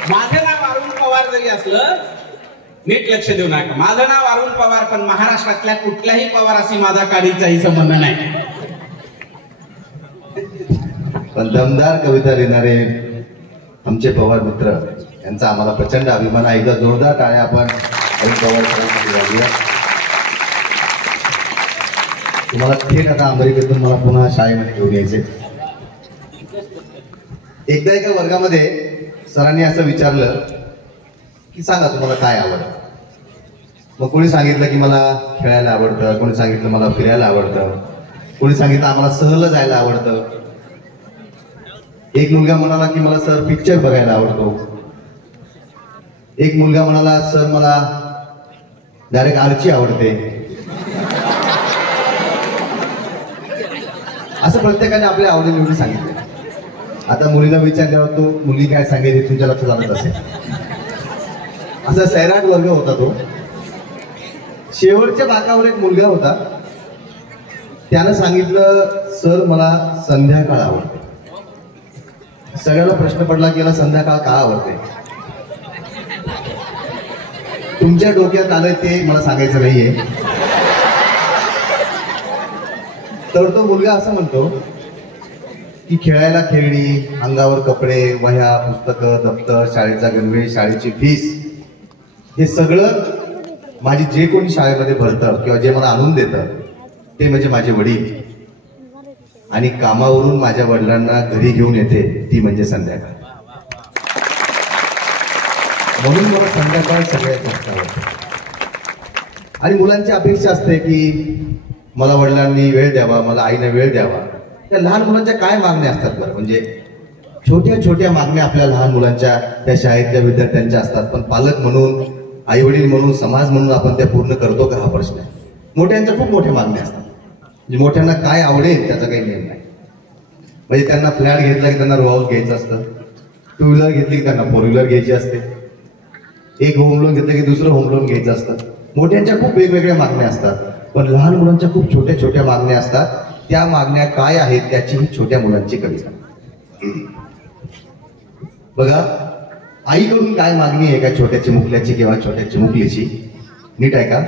माझं नाव अरुण पवार जरी असलं, नीट लक्ष देऊ नका, माझं नाव अरुण पवार, पण महाराष्ट्रातल्या कुठल्याही पवाराशी माझा काडीचाही संबंध नाही. पण दमदार कविता लिहिणारे आमचे पवार मित्र, यांचा आम्हाला प्रचंड अभिमान आहे. एकदा जोरदार टाळ्या आपण अरुण पवार सरांसाठी वाजूया. तुम्हाला थेट आता अमेरिकेतून मला पुन्हा शाळेमध्ये घेऊन यायचे. एकदा एका वर्गामध्ये सरांनी असं विचारलं की सांगा तुम्हाला काय आवडतं. मग कोणी सांगितलं की मला खेळायला आवडतं, कोणी सांगितलं मला फिरायला आवडतं, कोणी सांगितलं आम्हाला सहल जायला आवडतं. एक मुलगा म्हणाला की मला सर पिक्चर बघायला आवडतो. एक मुलगा म्हणाला सर मला डायरेक्ट आर्ची आवडते. असं प्रत्येकाने आपल्या आवडीनिवडी सांगितले. आता मुलीला विचारल्यावर तो मुली काय सांगेल हे तुमच्या लक्षात आलंच असेल. असा सैराट वर्ग होता तो. शेवटच्या बाकावर एक मुलगा होता, त्यानं सांगितलं सर मला संध्याकाळ आवडते. सगळ्यांना प्रश्न पडला की याला संध्याकाळ का आवडते. तुमच्या डोक्यात आलं ते मला सांगायचं नाहीये. तर तो मुलगा असं म्हणतो की खेळायला खेळणी, अंगावर कपडे, वह्या, पुस्तकं, दप्तर, शाळेचा गणवेश, शाळेची फीस, हे सगळं माझी जे कोणी शाळेमध्ये भरतं किंवा जे मला आणून देतं ते म्हणजे माझे वडील. आणि कामावरून माझ्या वडिलांना घरी घेऊन येते ती म्हणजे संध्याकाळ. म्हणून मला संध्याकाळ सगळ्यात जास्त आवडते. आणि मुलांची अपेक्षा असते की मला वडिलांनी वेळ द्यावा, मला आईने वेळ द्यावा. त्या लहान मुलांच्या काय मागण्या असतात बरं, म्हणजे छोट्या छोट्या मागण्या आपल्या लहान मुलांच्या त्या शाळेतल्या विद्यार्थ्यांच्या असतात, पण पालक म्हणून, आई वडील म्हणून, समाज म्हणून आपण त्या पूर्ण करतो का हा प्रश्न आहे. मोठ्यांच्या खूप मोठ्या मागण्या असतात, म्हणजे मोठ्यांना काय आवडेल त्याचा काही नियम नाही. म्हणजे त्यांना फ्लॅट घेतला की त्यांना रो हाऊस घ्यायचं असतं, टू व्हीलर घेतली की त्यांना फोर व्हीलर घ्यायची असते, एक होम लोन घेतलं की दुसरं होम लोन घ्यायचं असतं. मोठ्यांच्या खूप वेगवेगळ्या मागण्या असतात, पण लहान मुलांच्या खूप छोट्या छोट्या मागण्या असतात. त्या मागण्या काय आहेत त्याची ही छोट्या मुलांची कविता. बघा, आईकडून काय मागणी आहे का छोट्या चिमुकल्याची किंवा छोट्या चिमुकलीची, नीट आहे का.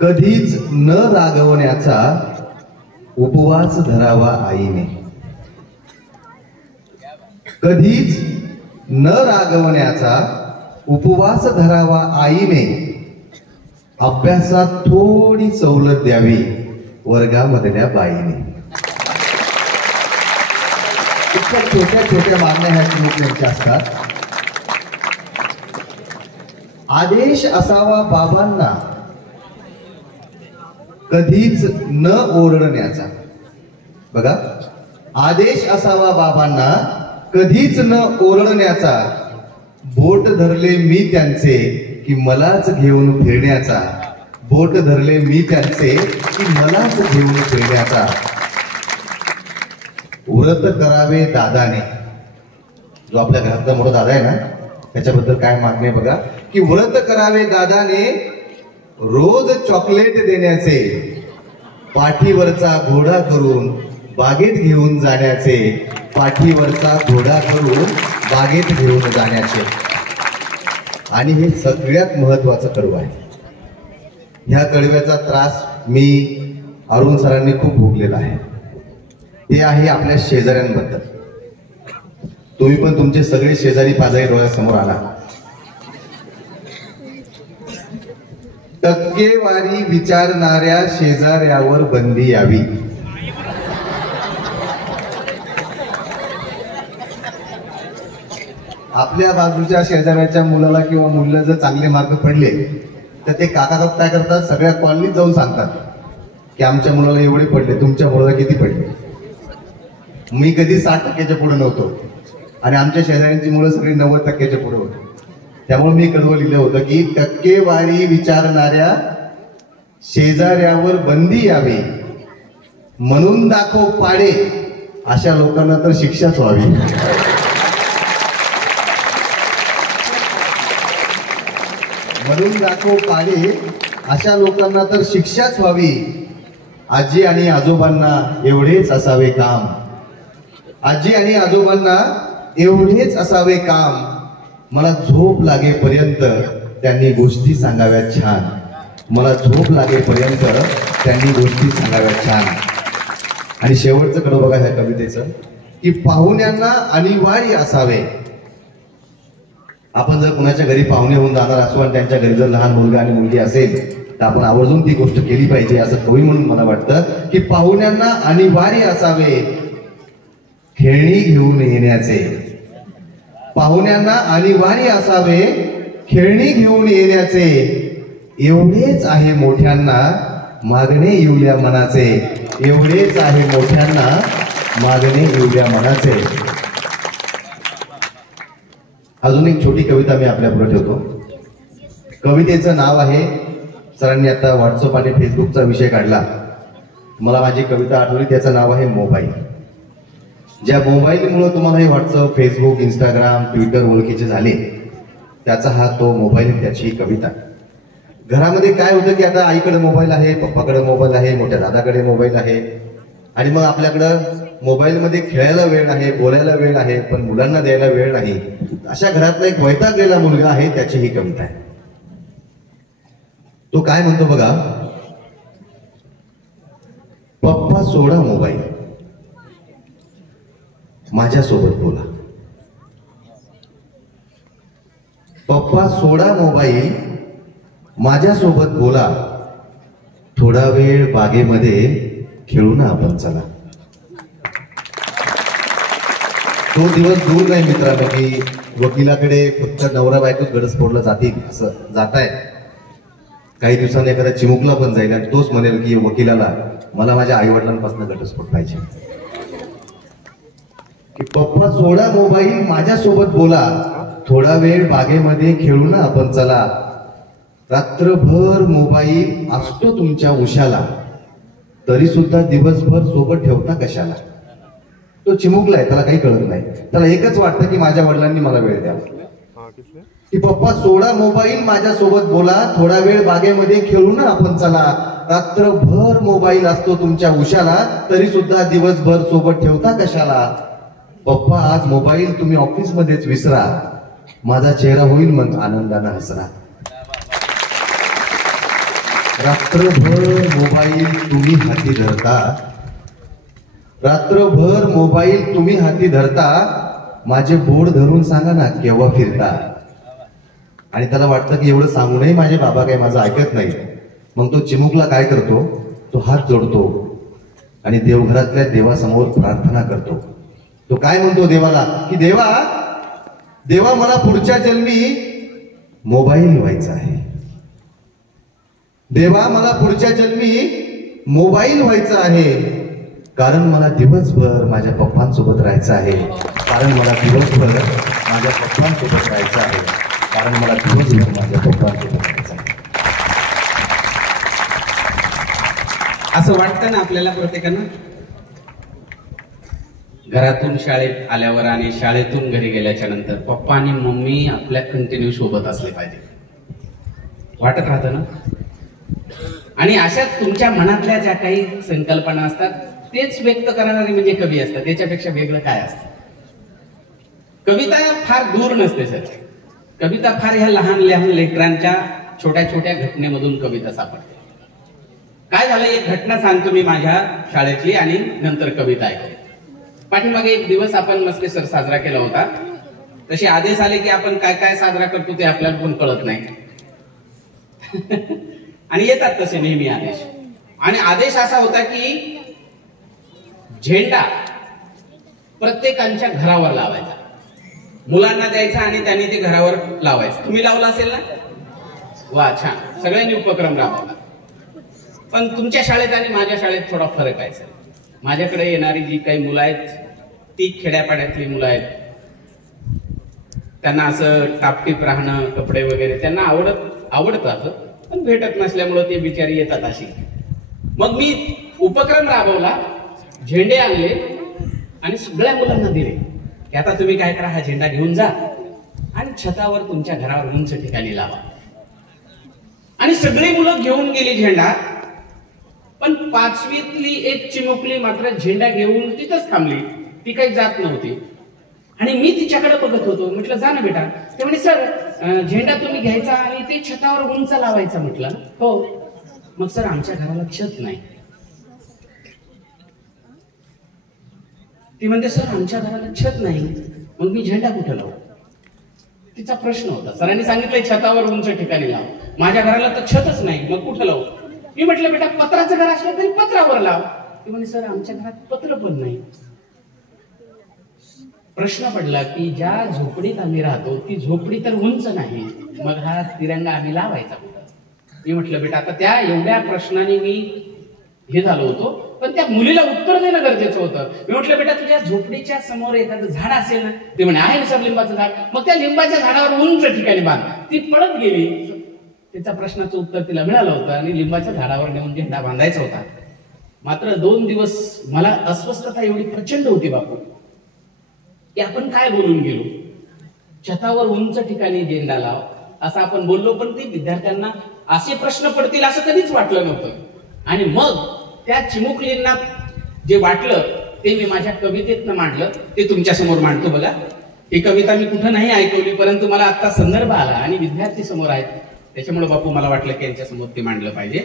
कधीच न रागवण्याचा उपवास धरावा आईने, कधीच न रागवण्याचा उपवास धरावा आईने, अभ्यासात थोडी सवलत द्यावी वर्गामधल्या बाईने. इतक्या छोट्या छोट्या मागण्या ह्या चिमुकल्यांच्या असतात. आदेश असावा बाबांना कधीच न ओरडण्याचा. बघा, आदेश असावा बाबांना कधीच न ओरडण्याचा, बोट धरले मी त्यांचे की मलाच घेऊन फिरण्याचा, बोट धरले मी त्यांचे की मलाच घेऊन फिरण्याचा. व्रत करावे दादाने, जो आपल्या घरातला मोठा दादा आहे ना, त्याच्याबद्दल काय मागणी आहे बघा, की व्रत करावे दादाने रोज चॉकलेट देण्याचे, पाठीवरचा घोडा करून बागेत घेऊन जाण्याचे, पाठीवरचा घोडा करून बागेत घेऊन जाण्याचे. आणि हे सगळ्यात महत्वाचं कडवं आहे. ह्या कडव्याचा त्रास मी अरुण सरांनी खूप भोगलेला आहे. ते आहे आपल्या शेजाऱ्यांबद्दल. तुम्ही पण तुमचे सगळे शेजारी पाजारी डोळ्यासमोर आला. टक्केवारी विचारणाऱ्या शेजाऱ्यावर बंदी यावी. आपल्या बाजूच्या शेजाऱ्याच्या मुलाला किंवा मुलीला जर चांगले मार्क पडले तर ते काका काय करतात, सगळ्या कॉलनीत जाऊन सांगतात की आमच्या मुलाला एवढे पडले, तुमच्या मुलाला किती पडले. मी कधी 60% पुढे नव्हतो आणि आमच्या शेजाऱ्यांची मुलं सगळी 90% पुढे होती. त्यामुळे मी कडवं लिहिलं होतं की टक्केवारी विचारणाऱ्या शेजाऱ्यावर बंदी यावी, म्हणून दाखव पाडे अशा लोकांना तर शिक्षाच व्हावी. म्हणून दाखव पाडे अशा लोकांना तर शिक्षाच व्हावी. आजी आणि आजोबांना एवढेच असावे काम, आजी आणि आजोबांना एवढेच असावे काम. मला झोप लागेपर्यंत त्यांनी गोष्टी सांगाव्या छान, मला झोप लागेपर्यंत त्यांनी गोष्टी सांगाव्या छान. आणि शेवटचं कडं बघा ह्या कवितेचं, की पाहुण्यांना अनिवार्य असावे. आपण जर कुणाच्या घरी पाहुणे होऊन जाणार असू आणि त्यांच्या घरी जर लहान मुलगा आणि मुलगी असेल तर आपण आवर्जून ती गोष्ट केली पाहिजे असं कवी म्हणून मला वाटतं, की पाहुण्यांना अनिवार्य असावे खेळणी घेऊन येण्याचे, पाहुण्यांना अनिवार्य असावे खेळणी घेऊन येण्याचे. एवढेच आहे मोठ्यांना मागणे येऊया मनाचे, एवढेच आहे मोठ्यांना मागणे येऊया मनाचे. अजून एक छोटी कविता मी आपल्या पुढे ठेवतो. कवितेचं नाव आहे, सरांनी आता व्हॉट्सअप आणि फेसबुकचा विषय काढला, मला माझी कविता आठवली, त्याचं नाव आहे मोबाईल. ज्या मोबाईलमुळे तुम्हाला हे व्हॉट्सअप, फेसबुक, इंस्टाग्राम, ट्विटर ओळखीचे झाले, त्याचा हा तो मोबाईल, त्याची ही कविता. घरामध्ये काय होतं की आता आईकडे मोबाईल आहे, पप्पाकडे मोबाईल आहे, मोठ्या दादाकडे मोबाईल आहे, आणि मग आपल्याकडं मोबाईलमध्ये खेळायला वेळ आहे, बोलायला वेळ आहे, पण मुलांना द्यायला वेळ नाही. अशा घरातला एक वैतागलेला मुलगा आहे, त्याची ही कविता आहे. तो काय म्हणतो बघा, पप्पा सोडा मोबाईल, माझ्यासोबत बोला. पप्पा सोडा मोबाईल, माझ्यासोबत बोला. थोडा वेळ बागेमध्ये खेळू ना आपण चला. तो दिवस दूर नाही मित्रांनो की वकिलाकडे फक्त नवरा बायकोच घटस्फोटला जातील असं जात आहे. काही दिवसांनी एखादा चिमुकला पण जाईल आणि तोच म्हणेल की वकिलाला मला माझ्या आई वडिलांपासून घटस्फोट पाहिजे. की पप्पा सोडा मोबाईल माझ्यासोबत बोला, थोडा वेळ बागेमध्ये खेळू ना आपण चला. रात्रभर मोबाईल असतो तुमच्या उशाला, तरी सुद्धा दिवसभर सोबत ठेवता कशाला. तो चिमुकलाय, त्याला काही कळत नाही. त्याला एकच वाटतं की माझ्या वडिलांनी मला वेळ द्यावा. की पप्पा सोडा मोबाईल माझ्यासोबत बोला, थोडा वेळ बागेमध्ये खेळू ना आपण चला. रात्रभर मोबाईल असतो तुमच्या उशाला, तरी सुद्धा दिवसभर सोबत ठेवता कशाला. पप्पा आज मोबाईल तुम्ही ऑफिसमध्येच विसरा, माझा चेहरा होईल मग आनंदानं हसरा. रात्रभर मोबाईल तुम्ही हाती धरता, रात्रभर मोबाईल तुम्ही हाती धरता, माझे बोर्ड धरून सांगा ना केव्हा फिरता. आणि त्याला वाटतं की एवढं सांगूनही माझे बाबा काही माझं ऐकत नाही. मग तो चिमुकला काय करतो, तो हात जोडतो आणि देवघरातल्या देवासमोर प्रार्थना करतो. तो काय म्हणतो देवाला की देवा, देवा मला पुढच्या जन्मी मोबाईल व्हायचा आहे. देवा मला पुढच्या जन्मी मोबाईल व्हायचा आहे, कारण मला दिवसभर माझ्या पप्पांसोबत राहायचं आहे. कारण मला दिवसभर माझ्या पप्पांसोबत राहायचं आहे. कारण मला दिवसभर माझ्या पप्पांसोबत राहायचं आहे. असं वाटतं ना आपल्याला प्रत्येकानं. घरातून शाळेत आल्यावर आणि शाळेतून घरी गेल्याच्या नंतर पप्पा आणि मम्मी आपल्या कंटिन्यू सोबत असले पाहिजे, वाटत राहतं ना. आणि अशाच तुमच्या मनातल्या ज्या काही संकल्पना असतात तेच व्यक्त करणारे म्हणजे कवी असतात. त्याच्यापेक्षा वेगळं काय असतं. कविता फार दूर नसते सर. कविता फार ह्या लहान लहान लेकरांच्या छोट्या छोट्या घटनेमधून कविता सापडते. काय झालं, एक घटना सांगतो मी माझ्या शाळेतली आणि नंतर कविता ऐकतो. पाठीमागे एक दिवस आपण मस्के सर साजरा केला होता. तसे आदेश आले की आपण काय काय साजरा करतो ते आपल्याला पण कळत नाही. आणि येतात तसे नेहमी आदेश. आणि आदेश असा होता की झेंडा प्रत्येकाच्या घरावर लावायचा, मुलांना द्यायचा आणि त्यांनी ते घरावर लावायचं. तुम्ही लावला असेल ना? वा, छान. सगळ्यांनी उपक्रम राबवला. पण तुमच्या शाळेत आणि माझ्या शाळेत थोडा फरक आहे सर. माझ्याकडे येणारी जी काही मुलं आहेत ती खेड्यापाड्यातली मुलं आहेत. त्यांना असं टापटीप राहणं, कपडे वगैरे त्यांना आवडतात, पण भेटत नसल्यामुळं ते बिचारी येतात अशी. मग मी उपक्रम राबवला, झेंडे आणले आणि सगळ्या मुलांना दिले की आता तुम्ही काय करा, हा झेंडा घेऊन जा आणि छतावर तुमच्या घरावर उंच ठिकाणी लावा. आणि सगळी मुलं घेऊन गेली झेंडा. पण 5वीतली एक चिमुकली मात्र झेंडा घेऊन तिथंच थांबली. ती काही जात नव्हती. आणि मी तिच्याकडे बघत होतो. म्हटलं जा ना बेटा. ते म्हणे सर झेंडा तुम्ही घ्यायचा आणि ते छतावर उंच लावायचा. म्हटलं हो. मग सर आमच्या घराला छत नाही. ती म्हणते सर आमच्या घराला छत नाही, मग मी झेंडा कुठं लावू. तिचा प्रश्न होता. सरांनी सांगितलंय छतावर उंच ठिकाणी लाव. माझ्या घराला तर छतच नाही, मग कुठं लावू. मी म्हटलं बेटा पत्राचं घर असलं तरी पत्रावर लाव. ती म्हणे सर आमच्या घरात पत्र पण नाही. प्रश्न पडला की ज्या झोपडीत आम्ही राहतो ती झोपडी तर उंच नाही, मग हा तिरंगा आम्ही लावायचा कुठं. मी म्हटलं बेटा आता त्या एवढ्या प्रश्नाने मी हे झालो होतो, पण त्या मुलीला उत्तर देणं गरजेचं होतं. मी म्हटलं बेटा तुझ्या झोपडीच्या समोर एखादं झाड असेल ना. ते म्हणे आहे ना सर लिंबाचं झाड. मग त्या लिंबाच्या झाडावर उंच ठिकाणी बांध. ती पळत गेली. त्याच्या प्रश्नाचं उत्तर तिला मिळालं होतं आणि लिंबाच्या झाडावर नेऊन झेंडा बांधायचा होता. मात्र 2 दिवस मला अस्वस्थता एवढी प्रचंड होती बापू की आपण काय बोलून गेलो. छतावर उंच ठिकाणी झेंडा लाव असं आपण बोललो, पण ते विद्यार्थ्यांना असे प्रश्न पडतील असं कधीच वाटलं नव्हतं. आणि मग त्या चिमुकलींना जे वाटलं ते मी माझ्या कवितेतनं मांडलं. ते तुमच्या समोर मांडतो बघा. ही कविता मी कुठं नाही ऐकवली, परंतु मला आता संदर्भ आला आणि विद्यार्थी समोर आहेत, त्याच्यामुळे बापू मला वाटलं की यांच्या समोर ते मांडलं पाहिजे.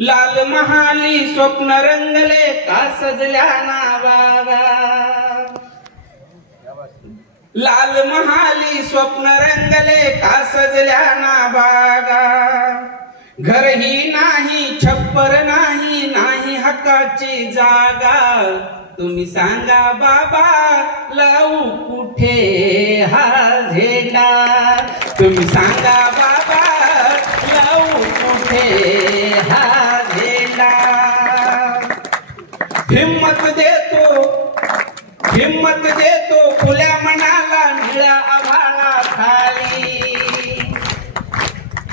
लाल महाली स्वप्न रंगले का सजल्या ना बागा. लाल महाली स्वप्न रंगले का सजल्या ना बागा. घरही नाही, छप्पर नाही, नाही हक्काची जागा. तुम्ही सांगा बाबा लावू कुठे हा झेंडा. तुम्ही सांगा बाबा लावू कुठे हा झेंडा. हिम्मत देतो हिम्मत देतो खुल्या मनाला निळ्या आभाळा खाली,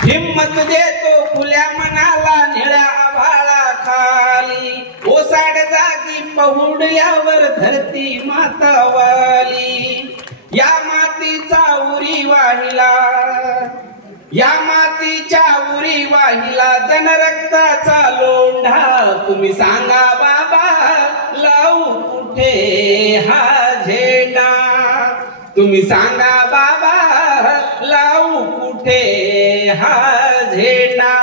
हिम्मत देतो खुल्या मनाला निळ्या आभाळा खाली, ओसाड जागी पहुडल्यावर धरती मातावाली, या मातीचा उरी वाहिला, या मातीच्या उरी वाहिला जन रक्ताचा लोंढा, तुम्ही सांगा बाबा लावू कुठे हा झेंडा, तुम्ही सांगा बाबा लावू कुठे हा झेंडा,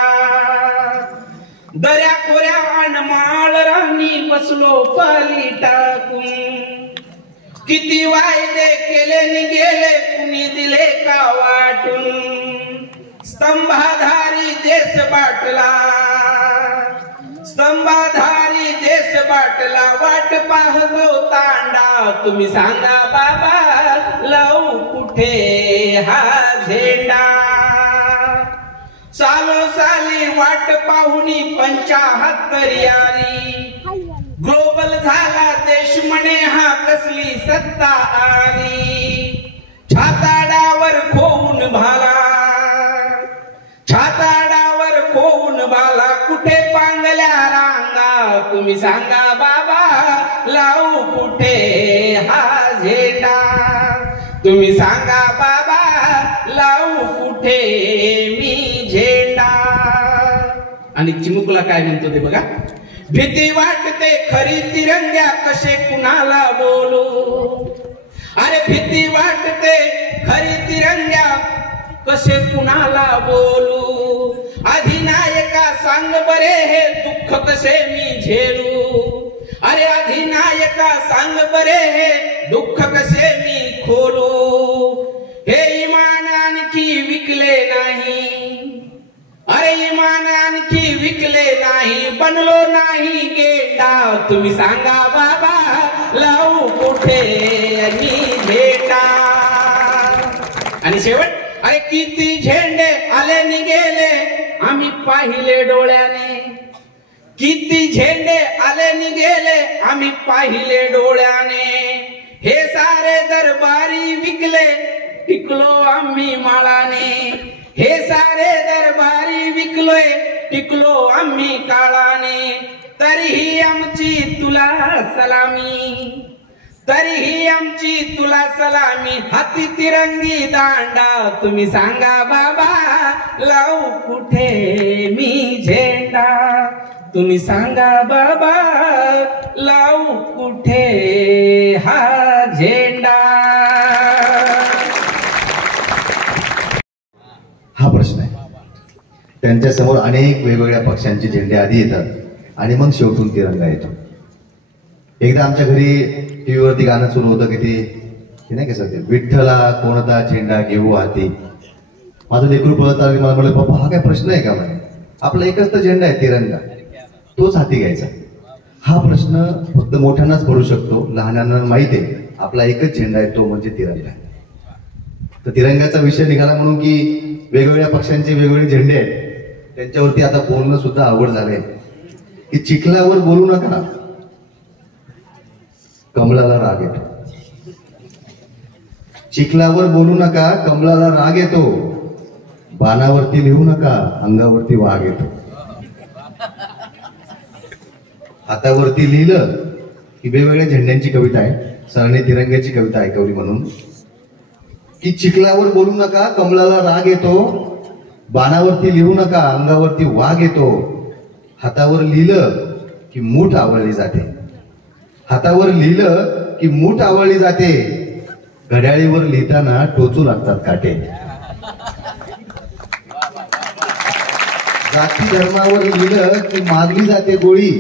दर्या खोऱ्या अनमाळ राणी बसलो पाली टाकून, किती वायदे केले नि गेले कुणी दिले का वाटून, स्तंभाधारी देश बाटला, स्तंभाधारी देश बाटला, वाट पाहतो तांडा, तुम्ही सांगा बाबा लावू कुठे हा झेंडा, सालो साली वाट पाहुणी 75 आली, ग्लोबल झाला देश म्हणे हा कसली सत्ता आली, छाताडावर खोवून भाला, छाताडावर खोवून भाला, कुठे पांगल्या रांगा, तुम्ही सांगा बाबा लावू कुठे हा झेंडा, तुम्ही सांगा बाबा लावू कुठे मी झेंडा. आणि चिमुकला काय म्हणतो ते बघा, भीती वाटते खरी तिरंग्या कसे कुणाला बोलू, अरे भीती वाटते खरी तिरंग्या कसे कुणाला बोलू, अधिनायका सांग बरे हे दुःख कसे मी झेलू, अरे अधिनायका सांग बरे हे दुःख कसे मी खोलू, हे इमान आणखी विकले नाही, अरे इमान आणखी विकले नाही, बनलो नाही गेंडा, तुम्ही सांगा बाबा लावू कुठे मी झेंडा. आणि शेवट, अरे किती झेंडे आले नि गेले आम्ही पाहिले डोळ्याने, किती झेंडे आले नि गेले आम्ही पाहिले डोळ्याने, हे सारे दरबारी विकले टिकलो आम्ही माळाने, हे सारे दरबारी विकलोय टिकलो आम्ही काळाने, तरीही आमची तुला सलामी, तरीही आमची तुला सलामी, हाती तिरंगी दांडा, तुम्ही सांगा बाबा लावू कुठे मी झेंडा, तुम्ही सांगा बाबा लावू कुठे हा झेंडा. हा प्रश्न आहे. त्यांच्या समोर अनेक वेगवेगळ्या पक्षांचे झेंडे आधी येतात आणि मग शेवटून तिरंगा येतो. एकदा आमच्या घरी टीव्हीवरती गाणं सुरू होतं की ते नाही का सर, विठ्ठला कोणता झेंडा घेऊ हाती. माझं लेकरू पळत आलं, मला म्हणलं बाबा हा काय प्रश्न आहे का, म्हणे आपला एकच तर झेंडा आहे तिरंगा, तोच हाती घ्यायचा. हा प्रश्न फक्त मोठ्यांनाच पडू शकतो, लहानांना माहिती आहे आपला एकच झेंडा आहे तो म्हणजे तिरंगा. तर तिरंगाचा विषय निघाला म्हणून की वेगवेगळ्या पक्षांचे वेगवेगळे झेंडे आहेत, त्यांच्यावरती आता बोलणं सुद्धा आवड झालंय की चिखलावर बोलू नका कमळाला राग येतो, चिखलावर बोलू नका कमळाला राग येतो, बाणावरती लिहू नका अंगावरती वाघ येतो. हातावरती लिहिलं की वेगवेगळ्या झेंड्यांची कविता आहे, सरांनी तिरंग्याची कविता ऐकवली म्हणून की चिखलावर बोलू नका कमळाला राग येतो, बाणावरती लिहू नका अंगावरती वाघ येतो, हातावर लिहिलं की मूठ आवळली जाते, हातावर लिहिलं की मूठ आवळली जाते, घड्याळीवर लिहिताना टोचू लागतात काटे. जाती धर्मावर लिहिलं की मारली जाते गोळी,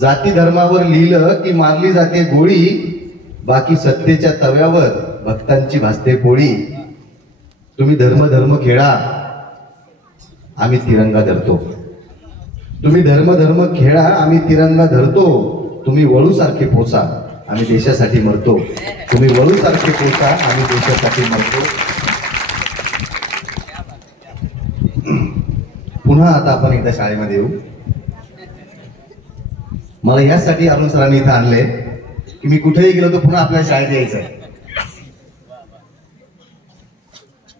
जाती धर्मावर लिहिलं की मारली जाते गोळी, बाकी सत्तेच्या तव्यावर भक्तांची भासते पोळी. तुम्ही धर्म धर्म खेळा आम्ही तिरंगा धरतो, तुम्ही धर्म धर्म खेळा आम्ही तिरंगा धरतो, तुम्ही वळू सारखे पोचा आम्ही देशासाठी मरतो, तुम्ही वळू सारखे पोचा आम्ही देशासाठी मरतो. पुन्हा आता आपण एकदा शाळेमध्ये येऊ. मला यासाठी अरुण सरांनी इथं आणले की मी कुठेही गेलो तर पुन्हा आपल्या शाळेत यायचं आहे.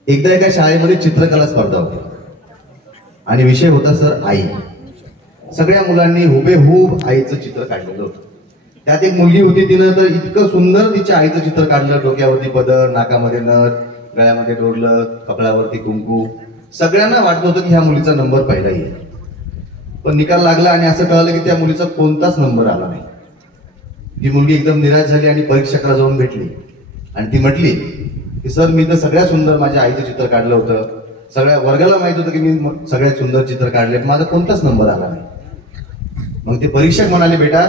एकदा एका शाळेमध्ये चित्रकला स्पर्धा होती आणि विषय होता सर आई. सगळ्या मुलांनी हुबेहूब आईचं चित्र काढलेलं होतं. त्यात एक मुलगी होती, तिनं तर इतकं सुंदर तिच्या आईचं चित्र काढलं. डोक्यावरती पदर, नाकामध्ये नथ, गळ्यामध्ये डोरलं, कपड्यावरती कुंकू. सगळ्यांना वाटत होतं की ह्या मुलीचा नंबर पहिला येईल. पण निकाल लागला आणि असं कळलं की त्या मुलीचा कोणताच नंबर आला नाही. ती मुलगी एकदम निराश झाली आणि परीक्षकाला जाऊन भेटली आणि ती म्हटली की सर, मी तर सगळ्यात सुंदर माझ्या आईचं चित्र काढलं होतं. सगळ्या वर्गाला माहित होतं की मी सगळ्यात सुंदर चित्र काढले, माझा कोणताच नंबर आला नाही. मग ते परीक्षक म्हणाले, बेटा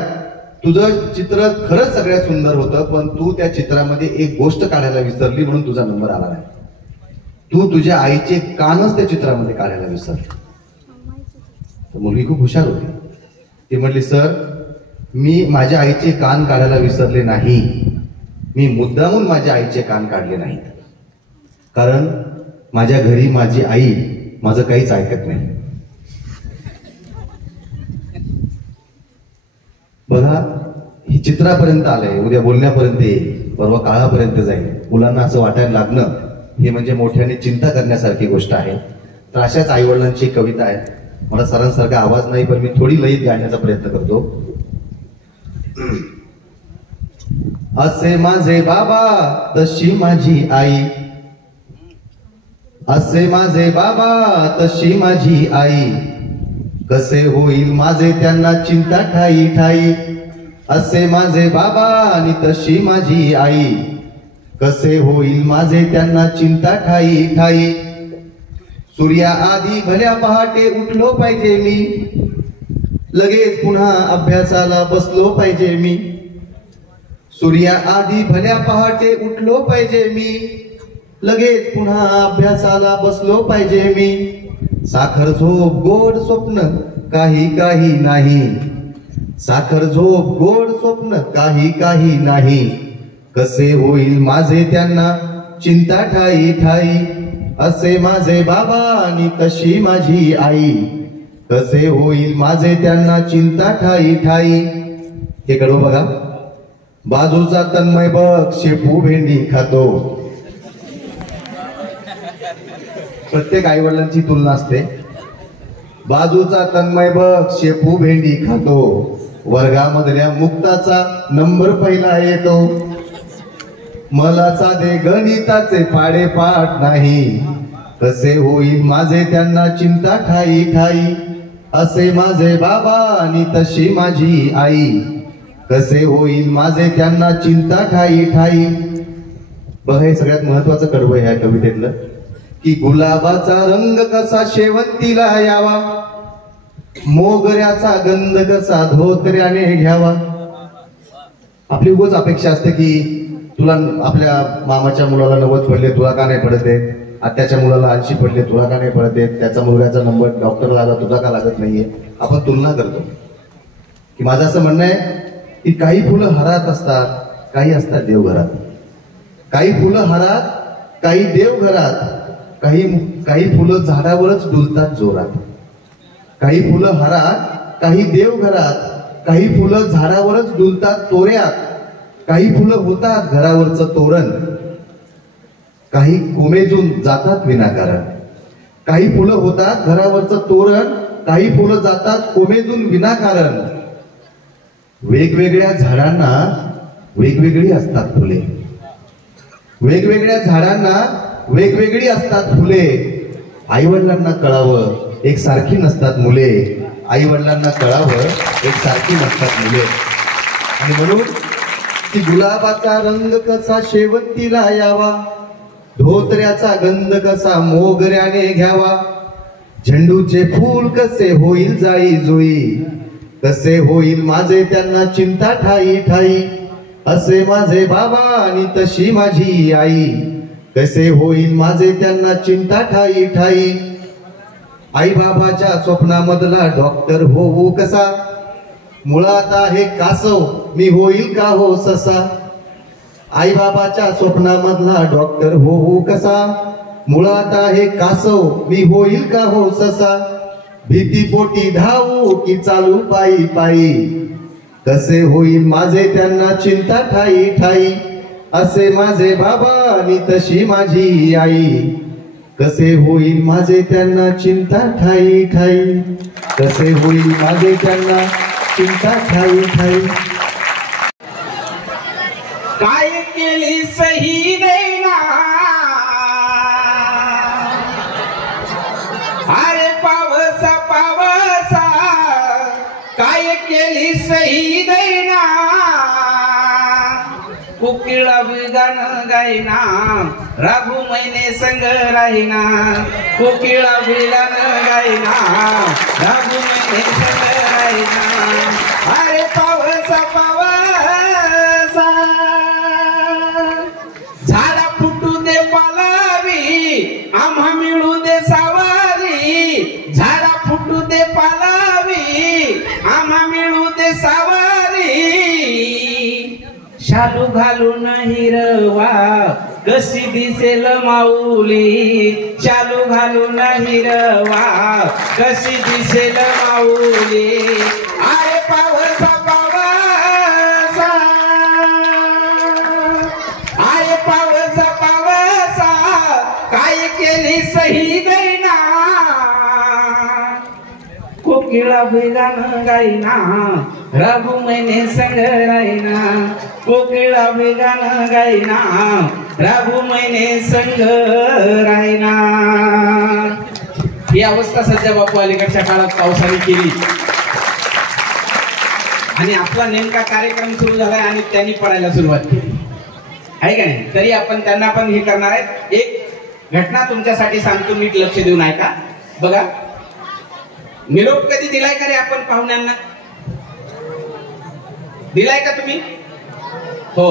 तुझं चित्र खरंच सगळ्यात सुंदर होतं, पण तू त्या चित्रामध्ये एक गोष्ट काढायला विसरली म्हणून तुझा नंबर आला नाही. तू तुझ्या आईचे कानच त्या चित्रामध्ये काढायला विसरली. मुलगी खूप हुशार होती. ती म्हटली, सर मी माझ्या आईचे कान काढायला विसरले नाही, मी मुद्दामून माझ्या आईचे कान काढले नाहीत. कारण माझ्या घरी माझी आई माझं काहीच ऐकत नाही. बघा, ही चित्रापर्यंत आलंय, उद्या बोलण्यापर्यंत येईल, परवा काळापर्यंत जाईल. मुलांना असं वाटायला लागणं हे म्हणजे मोठ्याने चिंता करण्यासारखी गोष्ट आहे. तर अशाच आईवडिलांची कविता आहे. मला सरांसारखा आवाज नाही, पण मी थोडी लयीत गाण्याचा प्रयत्न करतो. असे माझे बाबा तशी माझी आई, असे माझे बाबा तशी माझी आई, कसे होईल माझे त्यांना चिंता ठाई ठाई. असे माझे बाबा आणि तशी माझी आई, कसे होईल माझे त्यांना चिंता ठाई ठाई. सूर्या आधी भल्या पहाटे उठलो पाहिजे मी, लगेच पुन्हा अभ्यासाला बसलो पाहिजे मी. सूर्या आधी भल्या पहाटे उठलो पाहिजे मी, लगेच पुन्हा अभ्यासाला बसलो पाहिजे मी. साखर झोप गोड स्वप्न काही काही नाही, साखर झोप गोड स्वप्न काही काही नाही. कसे होईल माझे त्यांना चिंता ठाई ठाई. असे माझे बाबा आणि तशी माझी आई, कसे होईल माझे त्यांना चिंता ठाई ठाई. हे कडू बघा, बाजूचा तन्मय बघ शेपू भेंडी खातो. प्रत्येक आई वडिलांची तुलना असते. बाजूचा तन्मय बघ शेपू भेंडी खातो, वर्गामधल्या मुक्ताचा नंबर पहिला येतो. मला साधे गणिताचे पाडे पाठ नाही, कसे होईल माझे त्यांना चिंता ठाई ठाई. असे माझे बाबा आणि तशी माझी आई, कसे होईल माझे त्यांना चिंता ठाई ठाई. बघा, हे सगळ्यात महत्वाचं कडवं ह्या कवितेतलं, की गुलाबाचा रंग कसा शेवंतीला यावा, मोगऱ्याचा गंध कसा धोत्र्याने घ्यावा. आपली उगाच अपेक्षा असते की तुला आपल्या मामाच्या मुलाला 90 पडले, तुला का नाही पडत आहे. आत्याच्या मुलाला 80 पडले, तुला का नाही पडत आहे. त्याचा मुलगाचा नंबर डॉक्टरला आला, तुझा का लागत नाहीये. आपण तुलना करतो. की माझं असं म्हणणं आहे की काही फुलं हारात असतात, काही असतात देवघरात. काही फुलं हारात, काही देवघरात. काही फुलं झाडावरच डुलतात जोरात. काही फुलं हारात, काही देवघरात. काही फुलं झाडावरच डुलतात तोऱ्यात. काही फुलं होतात घरावरचं तोरण, काही कोमेजून जातात विनाकारण. काही फुलं होतात घरावरचं तोरण, काही फुलं जातात कोमेजून विनाकारण. वेगवेगळ्या झाडांना वेगवेगळी असतात फुले, वेगवेगळ्या झाडांना वेगवेगळी असतात फुले. आईवडिलांना कळावं एक सारखी नसतात मुले, आईवडिलांना कळावं एक सारखी नसतात मुले. आणि म्हणून की गुलाबाचा रंग कसा शेवंतीला यावा, धोत्र्याचा गंध कसा मोगऱ्याने घ्यावा. झेंडूचे फूल कसे होईल जाई जुई, कसे होईल माझे त्यांना चिंता ठाई ठाई. असे माझे बाबा आणि तशी माझी आई, कसे होईल माझे त्यांना चिंता ठाई ठाई. आई बाबाच्या स्वप्नामधला डॉक्टर होऊ कसा, मुळात आहे कासव मी होईल का हो ससा. आई बाबाच्या स्वप्नामधला डॉक्टर होऊ कसा, मुळात आहे कासव मी होईल का हो ससा. भीतीपोटी धावू की चालू पायी पायी, कसे होईल माझे त्यांना चिंता ठाई ठाई, असे माझे बाबा आणि तशी माझी आई. कसे होईल माझे त्यांना चिंता ठाई ठाई, कसे होईल माझे त्यांना चिंता ठाई ठाई. काय केली सही देना, अरे पावसा पावसा काय केली सही देना. कोकिळा गाणं गायना, राघू मैने संग राहिना. कोकिळा गाणं गायना, राघू मैने संग राहिना. अरे पावसा पावसा झाडा फुटू दे पालावी, आम्हा मिळू दे सावारी. झाडा फुटू दे पालावी, आम्हा मिळू दे सावारी. शालू घालून हिरवा कशी दिसेल माऊली. शालू घालून हिरवा कशी दिसेल माऊली. अरे पावसा पावसा, अरे पावसा पावसा काय केली सही देना. कोकिळा गाणं गायना, राघू मैने संग राहिना. कोकिळा गाणं गायना, राघू मैने संग राहिना. ही अवस्था सध्या बापू अलीकडच्या काळात पावसाने केली आणि आपला नेमका कार्यक्रम सुरू झालाय आणि त्यांनी पडायला सुरुवात केली आहे का नाही. तरी आपण त्यांना पण हे करणार आहेत. एक घटना तुमच्यासाठी सांगतो, नीट लक्ष देऊन ऐका. बघा, निरोप कधी दिलाय का रे आपण पाहुण्यांना? दिलाय का तुम्ही? हो.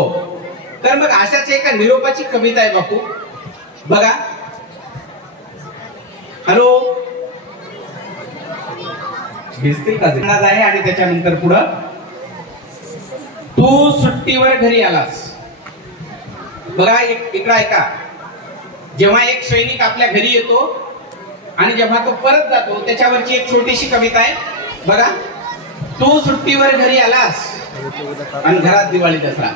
तर मग अशाच एका निरोपाची कविता आहे बापू. बघा. हॅलो, भिजतील का आहे. आणि त्याच्यानंतर पुढं, तू सुट्टीवर घरी आलास. बघा, इकडं ऐका. जेव्हा एक सैनिक आपल्या घरी येतो आणि जेव्हा तो परत जातो, त्याच्यावरची एक छोटीशी कविता आहे. बघा, तू सुट्टीवर घरी आलास आणि घरात दिवाळी दसरा.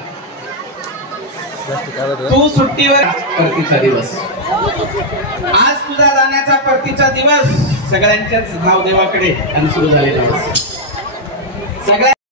तू सुट्टीवर, परतीचा दिवस. आज तुझा जाण्याचा परतीचा दिवस. सगळ्यांच्याच नाव देवाकडे आणि सुरू झालेला दिवस. सगळ्या